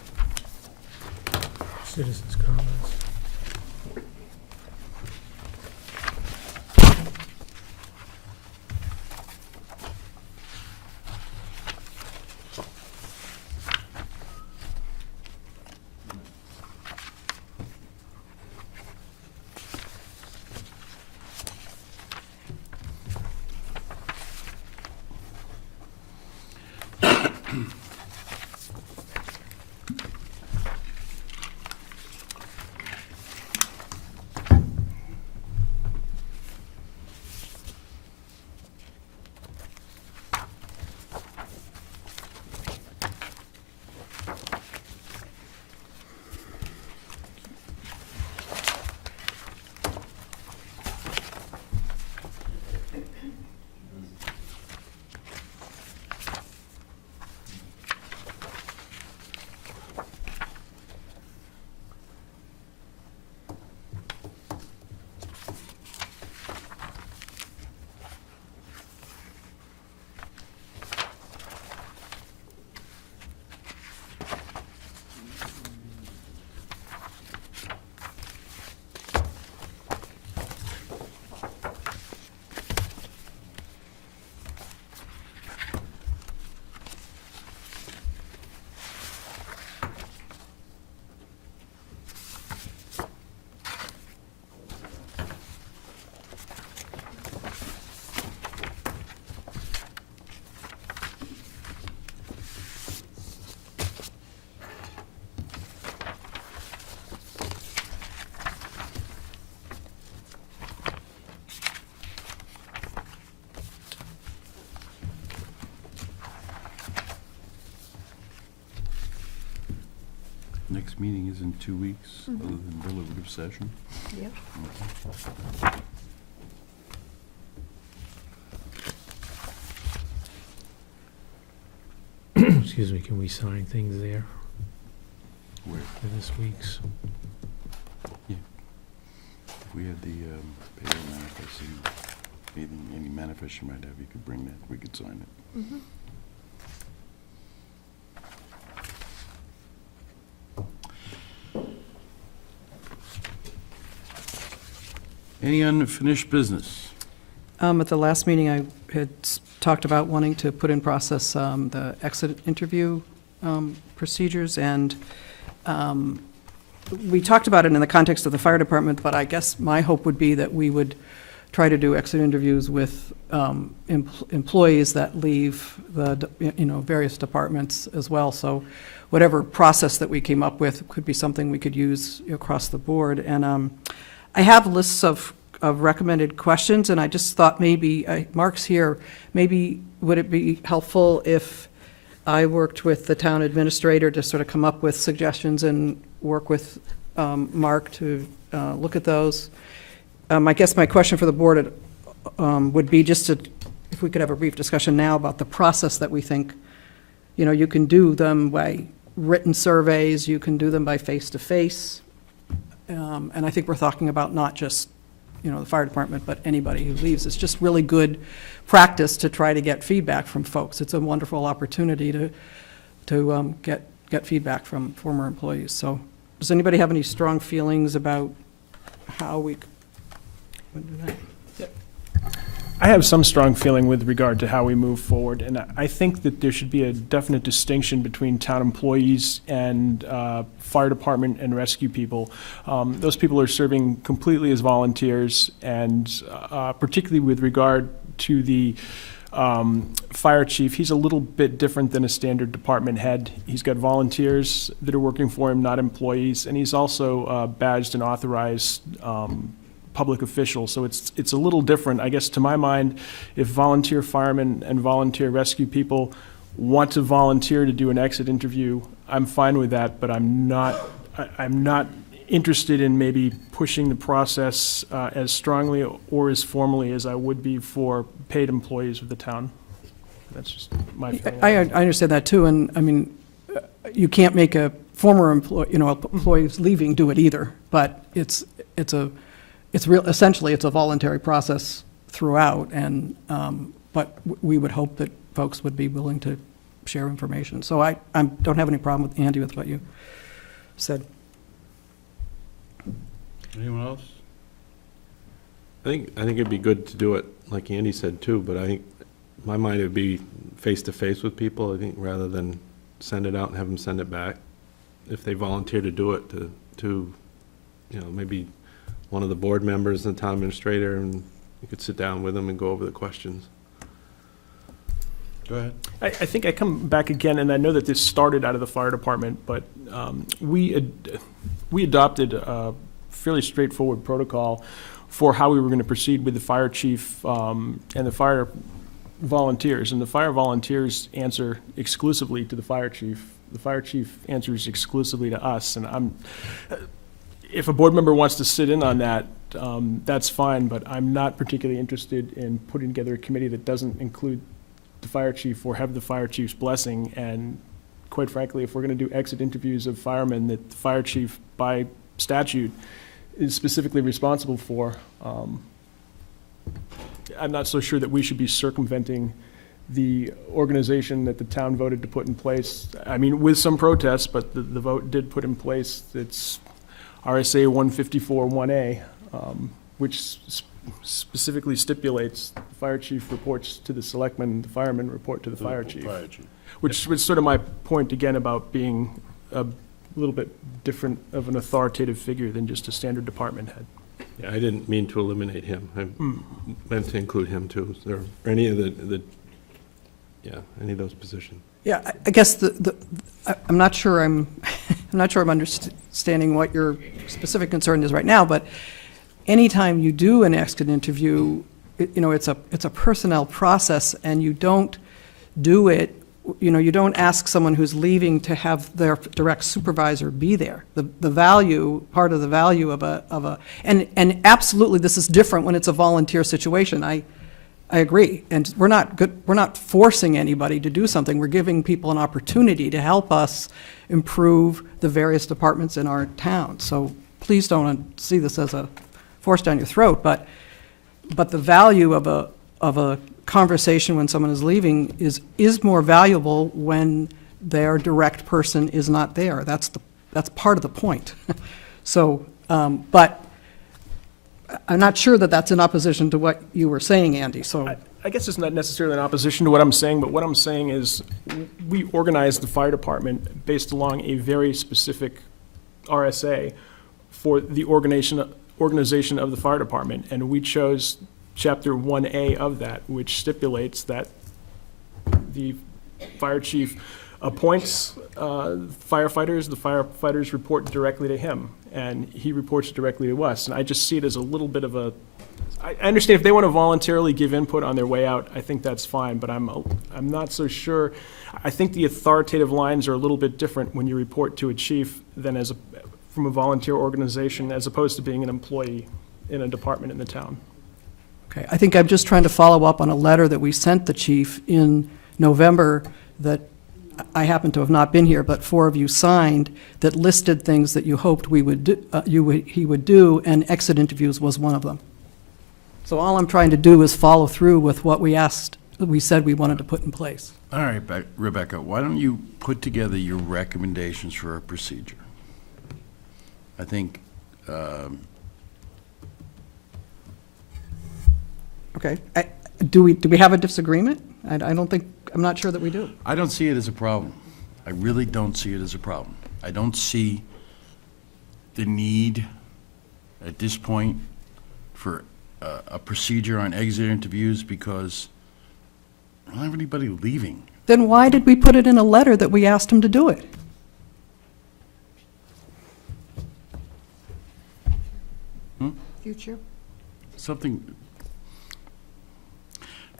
Citizens' comments. Next meeting is in 2 weeks, other than deliberative session. Yep. Excuse me, can we sign things there Where, for this week's? if we had the payroll manifest, any manifest you might have, you could bring that, we could sign it. Mhm. Any unfinished business? At the last meeting, I had talked about wanting to put in process the exit interview procedures, and we talked about it in the context of the fire department, but I guess my hope would be that we would try to do exit interviews with employees that leave the, various departments as well. So whatever process that we came up with could be something we could use across the board. And I have lists of recommended questions, and I just thought maybe, Mark's here, maybe would it be helpful if I worked with the town administrator to sort of come up with suggestions and work with Mark to look at those? I guess my question for the board would be just to, if we could have a brief discussion now about the process that we think, you can do them by written surveys, you can do them by face-to-face. And I think we're talking about not just, the fire department, but anybody who leaves. It's just really good practice to try to get feedback from folks. It's a wonderful opportunity to get feedback from former employees. So does anybody have any strong feelings about how we would do that? I have some strong feeling with regard to how we move forward, and I think that there should be a definite distinction between town employees and fire department and rescue people. Those people are serving completely as volunteers, and particularly with regard to the fire chief, he's a little bit different than a standard department head. He's got volunteers that are working for him, not employees, and he's also badged and authorized public official, so it's a little different. I guess to my mind, if volunteer firemen and volunteer rescue people want to volunteer to do an exit interview, I'm fine with that, but I'm not interested in maybe pushing the process as strongly or as formally as I would be for paid employees of the town. That's just my feeling. I understand that too, and I mean, you can't make a former employee, employees leaving do it either, but essentially, it's a voluntary process throughout, and, but we would hope that folks would be willing to share information. So I don't have any problem with, Andy, with what you said. Anyone else? I think it'd be good to do it, like Andy said too, but I think, in my mind, it'd be face-to-face with people, I think, rather than send it out and have them send it back. If they volunteer to do it, to, you know, maybe one of the board members and the town administrator, and you could sit down with them and go over the questions. Go ahead. I think I come back again, and I know that this started out of the fire department, but we adopted a fairly straightforward protocol for how we were going to proceed with the fire chief and the fire volunteers. And the fire volunteers answer exclusively to the fire chief. The fire chief answers exclusively to us. And if a board member wants to sit in on that, that's fine, but I'm not particularly interested in putting together a committee that doesn't include the fire chief or have the fire chief's blessing. And quite frankly, if we're going to do exit interviews of firemen that the fire chief, by statute, is specifically responsible for, I'm not so sure that we should be circumventing the organization that the town voted to put in place. I mean, with some protests, but the vote did put in place. It's RSA 154-1A, which specifically stipulates the fire chief reports to the selectmen, the firemen report to the fire chief. Which was sort of my point again about being a little bit different of an authoritative figure than just a standard department head. Yeah, I didn't mean to eliminate him. I meant to include him too, or any of any of those positions. Yeah, I guess I'm not sure I'm understanding what your specific concern is right now, but anytime you do an exit interview, it's a personnel process, and you don't do it, you don't ask someone who's leaving to have their direct supervisor be there. Part of the value of and absolutely this is different when it's a volunteer situation. I agree, and we're not forcing anybody to do something. We're giving people an opportunity to help us improve the various departments in our town. So please don't see this as a force down your throat, but the value of a conversation when someone is leaving is more valuable when their direct person is not there. That's part of the point. So, but I'm not sure that that's in opposition to what you were saying, Andy, so. I guess it's not necessarily in opposition to what I'm saying, but what I'm saying is we organized the fire department based along a very specific RSA for the organization of the fire department, and we chose Chapter 1A of that, which stipulates that the fire chief appoints firefighters, the firefighters report directly to him, and he reports directly to us. And I just see it as a little bit of I understand if they want to voluntarily give input on their way out, I think that's fine, but I'm not so sure. I think the authoritative lines are a little bit different when you report to a chief than from a volunteer organization, as opposed to being an employee in a department in the town. Okay, I think I'm just trying to follow up on a letter that we sent the chief in November that I happen to have not been here, but 4 of you signed, that listed things that you hoped we would do, he would do, and exit interviews was one of them. So all I'm trying to do is follow through with what we said we wanted to put in place. All right, Rebecca, why don't you put together your recommendations for a procedure? I think, Okay, do we have a disagreement? I don't think, I'm not sure that we do. I don't see it as a problem. I really don't see it as a problem. I don't see the need at this point for a procedure on exit interviews because I don't have anybody leaving. Then why did we put it in a letter that we asked him to do it? Future? Something,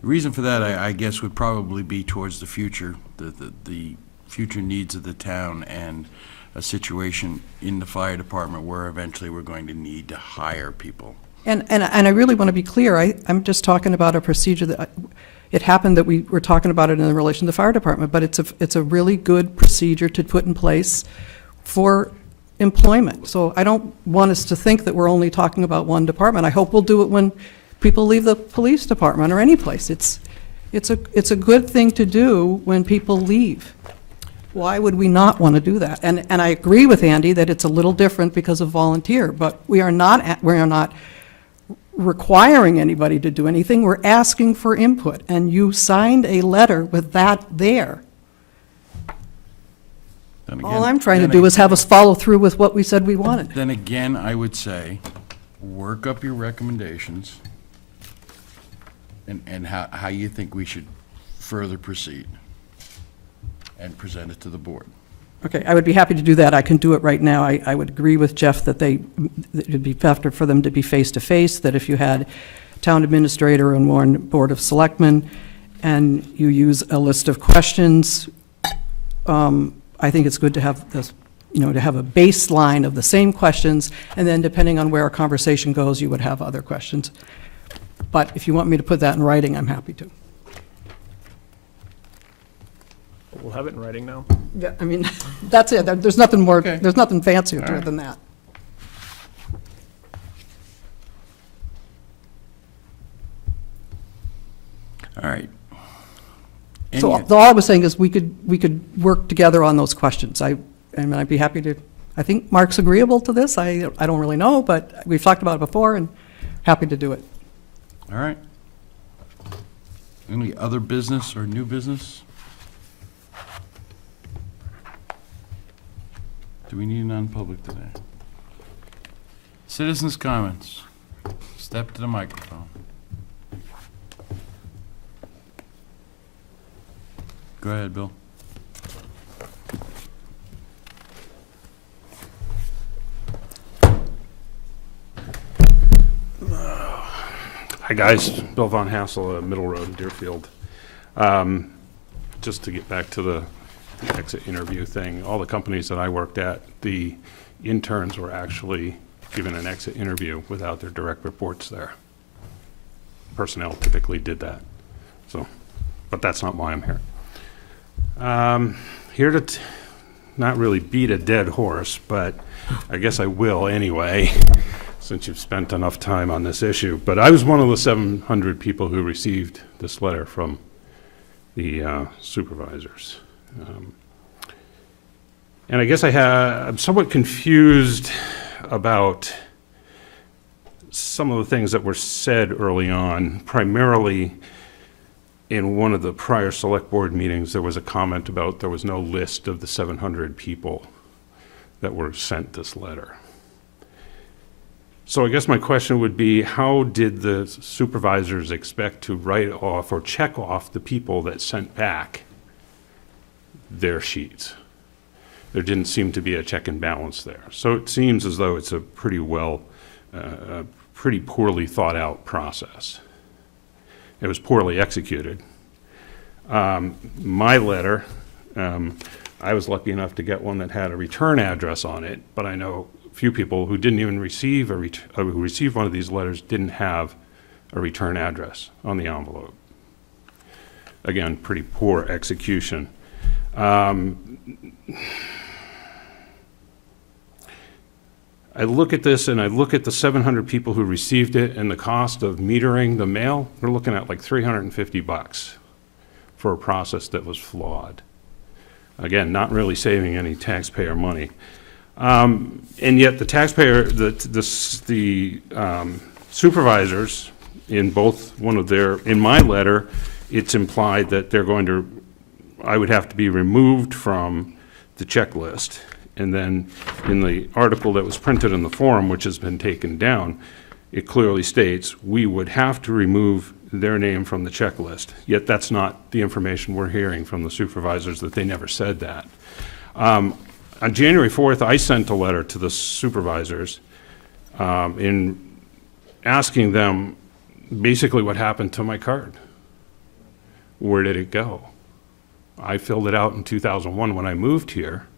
the reason for that, I guess, would probably be towards the future, the future needs of the town and a situation in the fire department where eventually we're going to need to hire people. And I really want to be clear, I'm just talking about a procedure that, it happened that we were talking about it in relation to the fire department, but it's a really good procedure to put in place for employment. So I don't want us to think that we're only talking about one department. I hope we'll do it when people leave the police department or any place. It's a good thing to do when people leave. Why would we not want to do that? And I agree with Andy that it's a little different because of volunteer, but we are not requiring anybody to do anything. We're asking for input, and you signed a letter with that there. Then All again- I'm trying to then do is have us follow through with what we said we wanted. Then again, I would say, work up your recommendations and how you think we should further proceed and present it to the board. Okay, I would be happy to do that. I can do it right now. I would agree with Jeff that that it'd be better for them to be face-to-face, that if you had town administrator and one board of selectmen, and you use a list of questions, I think it's good to have this, to have a baseline of the same questions, and then depending on where a conversation goes, you would have other questions. But if you want me to put that in writing, I'm happy to. We'll have it in writing now. Yeah, I mean, that's it. There's nothing more, Okay. there's nothing fancier to All it right. than that. All right. So Any- all I was saying is we could work together on those questions. And I'd be happy to, I think Mark's agreeable to this. I don't really know, but we've talked about it before and happy to do it. All right. Any other business or new business? Do we need a non-public today? Citizens' comments. Step to the microphone. Go ahead, Bill. Hi, guys. Bill Von Hassel, Middle Road, Deerfield. Just to get back to the exit interview thing, all the companies that I worked at, the interns were actually given an exit interview without their direct reports there. Personnel typically did that. So, but that's not why I'm here. Here to not really beat a dead horse, but I guess I will anyway, since you've spent enough time on this issue. But I was one of the 700 people who received this letter from the supervisors. And I guess I'm somewhat confused about some of the things that were said early on. Primarily, in one of the prior select board meetings, there was a comment about there was no list of the 700 people that were sent this letter. So I guess my question would be, how did the supervisors expect to write off or check off the people that sent back their sheets? There didn't seem to be a check and balance there. So it seems as though it's a pretty poorly thought out process. It was poorly executed. My letter, I was lucky enough to get one that had a return address on it, but I know a few people who didn't even receive who received one of these letters didn't have a return address on the envelope. Again, pretty poor execution. I look at this and I look at the 700 people who received it and the cost of metering the mail, we're looking at like $350 for a process that was flawed. Again, not really saving any taxpayer money. And yet the taxpayer, the supervisors in both in my letter, it's implied that I would have to be removed from the checklist. And then in the article that was printed in the forum, which has been taken down, it clearly states we would have to remove their name from the checklist. Yet that's not the information we're hearing from the supervisors, that they never said that. On January 4th, I sent a letter to the supervisors in asking them basically what happened to my card. Where did it go? I filled it out in 2001 when I moved here.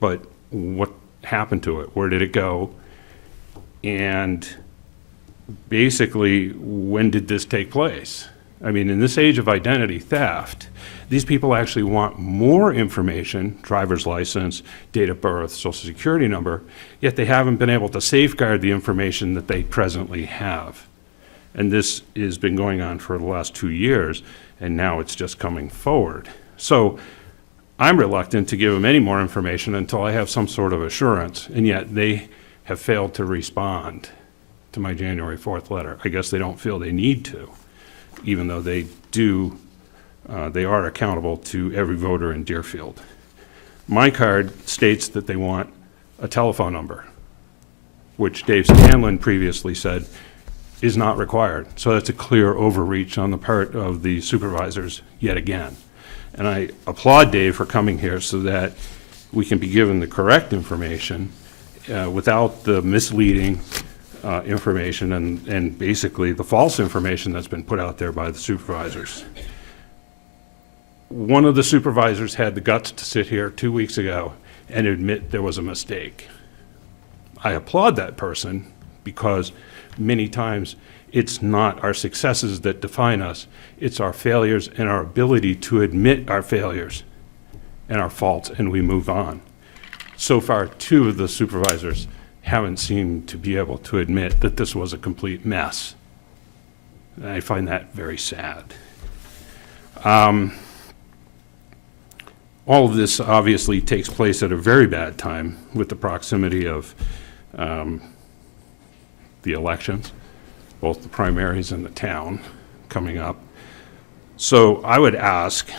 But what happened to it? Where did it go? And basically, when did this take place? I mean, in this age of identity theft, these people actually want more information, driver's license, date of birth, social security number, yet they haven't been able to safeguard the information that they presently have. And this has been going on for the last 2 years. and now it's just coming forward. So I'm reluctant to give them any more information until I have some sort of assurance, and yet they have failed to respond to my January 4th letter. I guess they don't feel they need to, even though they do, they are accountable to every voter in Deerfield. My card states that they want a telephone number, which Dave Scanlon previously said is not required. So that's a clear overreach on the part of the supervisors yet again. And I applaud Dave for coming here so that we can be given the correct information without the misleading information and basically the false information that's been put out there by the supervisors. One of the supervisors had the guts to sit here 2 weeks ago and admit there was a mistake. I applaud that person because many times it's not our successes that define us, it's our failures and our ability to admit our failures and our faults, and we move on. So far, 2 of the supervisors haven't seemed to be able to admit that this was a complete mess. And I find that very sad. All of this obviously takes place at a very bad time with the proximity of the elections, both the primaries and the town coming up. So I would ask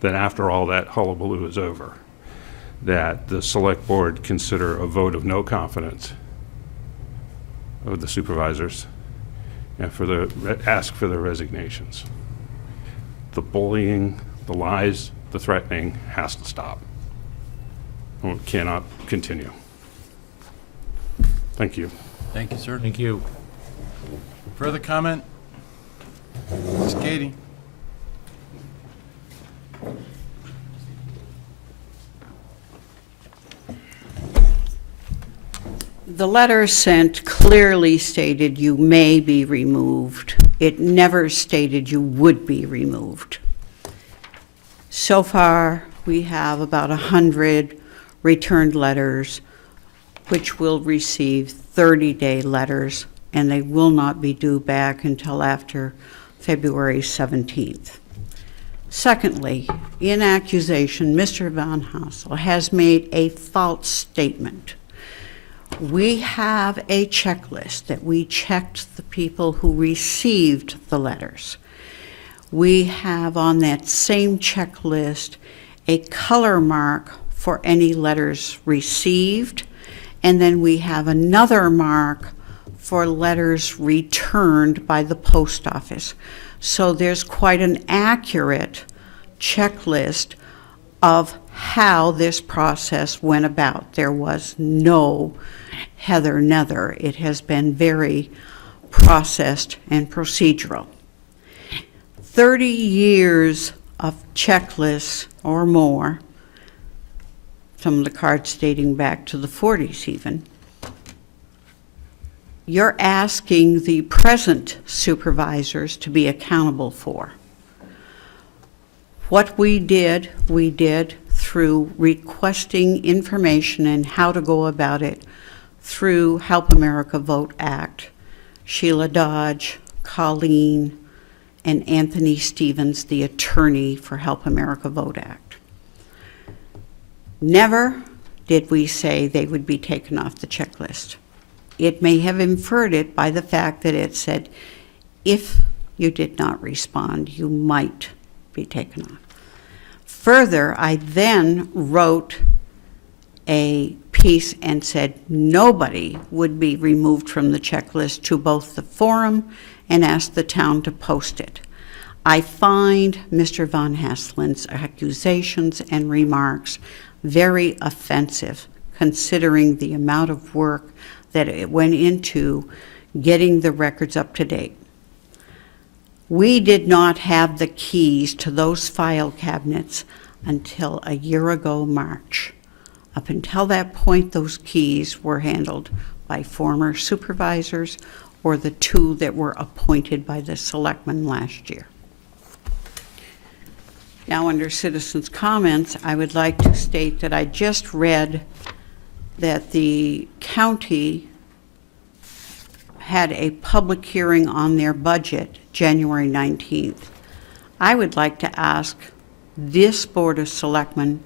that after all that hullabaloo is over, that the select board consider a vote of no confidence of the supervisors and ask for their resignations. The bullying, the lies, the threatening has to stop. It cannot continue. Thank you. Thank you, sir. Thank you. Further comment? Ms. Katie? The letter sent clearly stated you may be removed. It never stated you would be removed. So far, we have about 100 returned letters, which will receive 30-day letters, and they will not be due back until after February 17th. Secondly, in accusation, Mr. Van Hassel has made a false statement. We have a checklist that we checked the people who received the letters. We have on that same checklist a color mark for any letters received, and then we have another mark for letters returned by the post office. So there's quite an accurate checklist of how this process went about. There was no heather nether. It has been very processed and procedural. 30 years of checklists or more, some of the cards dating back to the 40s even, you're asking the present supervisors to be accountable for. What we did through requesting information and how to go about it through Help America Vote Act. Sheila Dodge, Colleen, and Anthony Stevens, the attorney for Help America Vote Act. Never did we say they would be taken off the checklist. It may have inferred it by the fact that it said, if you did not respond, you might be taken off. Further, I then wrote a piece and said nobody would be removed from the checklist to both the forum and asked the town to post it. I find Mr. Von Hasselin's accusations and remarks very offensive, considering the amount of work that it went into getting the records up to date. We did not have the keys to those file cabinets until a year ago, March. Up until that point, those keys were handled by former supervisors or the 2 that were appointed by the selectmen last year. Now, under citizens' comments, I would like to state that I just read that the county had a public hearing on their budget January 19th. I would like to ask this Board of Selectmen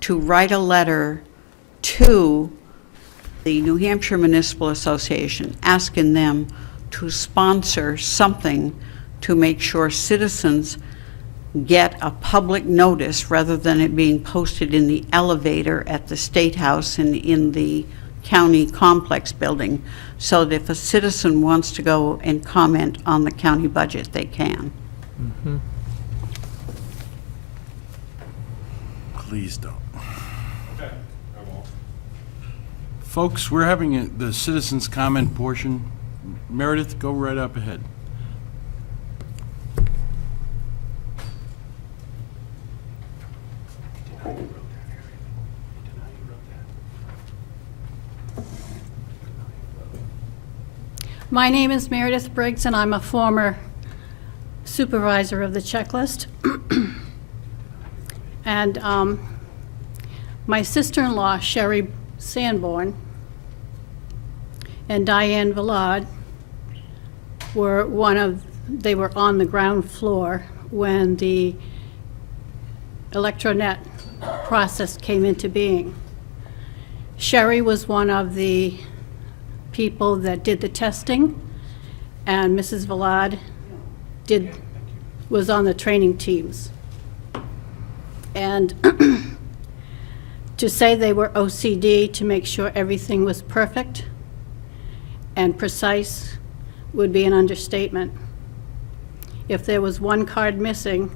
to write a letter to the New Hampshire Municipal Association, asking them to sponsor something to make sure citizens get a public notice rather than it being posted in the elevator at the State House and in the county complex building, so that if a citizen wants to go and comment on the county budget, they can. Please don't. Okay, I won't. Folks, we're having the citizens' comment portion. Meredith, go right up ahead. My name is Meredith Briggs, and I'm a former supervisor of the checklist. And my sister-in-law, Sherry Sanborn, and Diane Villard were they were on the ground floor when the electronet process came into being. Sherry was one of the people that did the testing, and Mrs. Villard was on the training teams. And to say they were OCD to make sure everything was perfect and precise would be an understatement. If there was one card missing,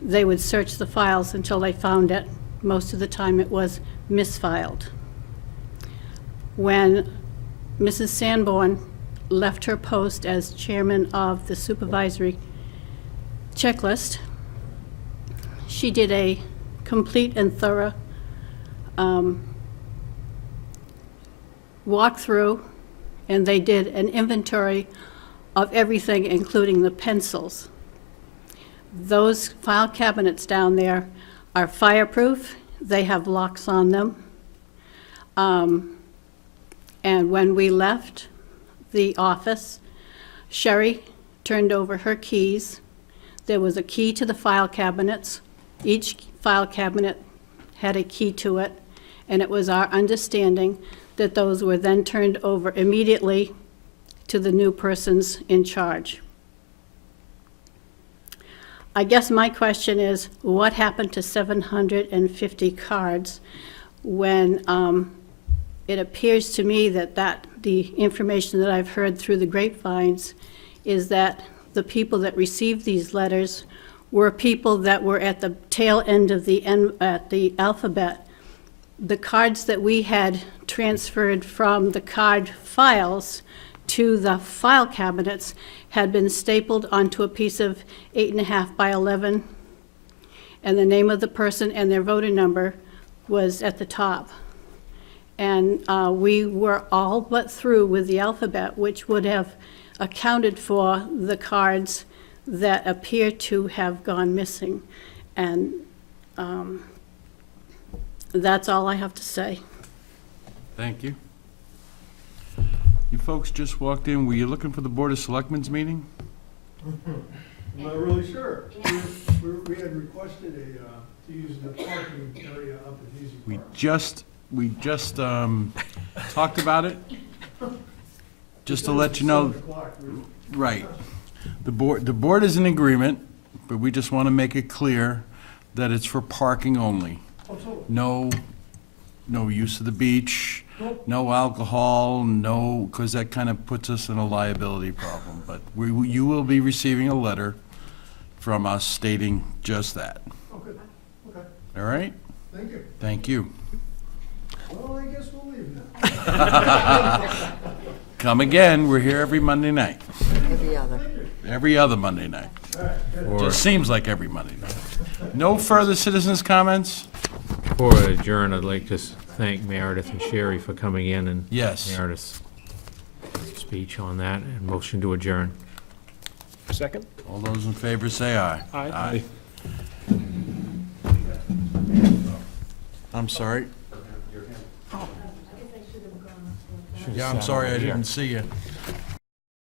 they would search the files until they found it. Most of the time it was misfiled. When Mrs. Sanborn left her post as chairman of the supervisory checklist, she did a complete and thorough walkthrough, and they did an inventory of everything, including the pencils. Those file cabinets down there are fireproof. They have locks on them. And when we left the office, Sherry turned over her keys. There was a key to the file cabinets. Each file cabinet had a key to it, and it was our understanding that those were then turned over immediately to the new persons in charge. I guess my question is, what happened to 750 cards when it appears to me that the information that I've heard through the grapevines is that the people that received these letters were people that were at the tail end of the alphabet. The cards that we had transferred from the card files to the file cabinets had been stapled onto a piece of 8.5 by 11, and the name of the person and their voter number was at the top. And we were all but through with the alphabet, which would have accounted for the cards that appear to have gone missing. And that's all I have to say. Thank you. You folks just walked in. Were you looking for the Board of Selectmen's meeting? I'm not really sure. We had requested to use the parking area up at Easy We Park. we just talked about it. Just to let you know, 7 o'clock. right. The board is in agreement, but we just want to make it clear that it's for parking only. No use of the beach, no alcohol, because that kind of puts us in a liability problem. But you will be receiving a letter from us stating just that. Okay. All right? Thank you. Thank you. Well, I guess we'll leave now. Come again, we're here every Monday night. Every other. Every other Monday night. Just seems like every Monday night. No further citizens' comments? Before I adjourn, I'd like to thank Meredith and Sherry for coming in and Yes. Meredith's speech on that, and motion to adjourn. Second? All those in favor say aye. Aye. I'm sorry. Yeah, I'm sorry I didn't see you.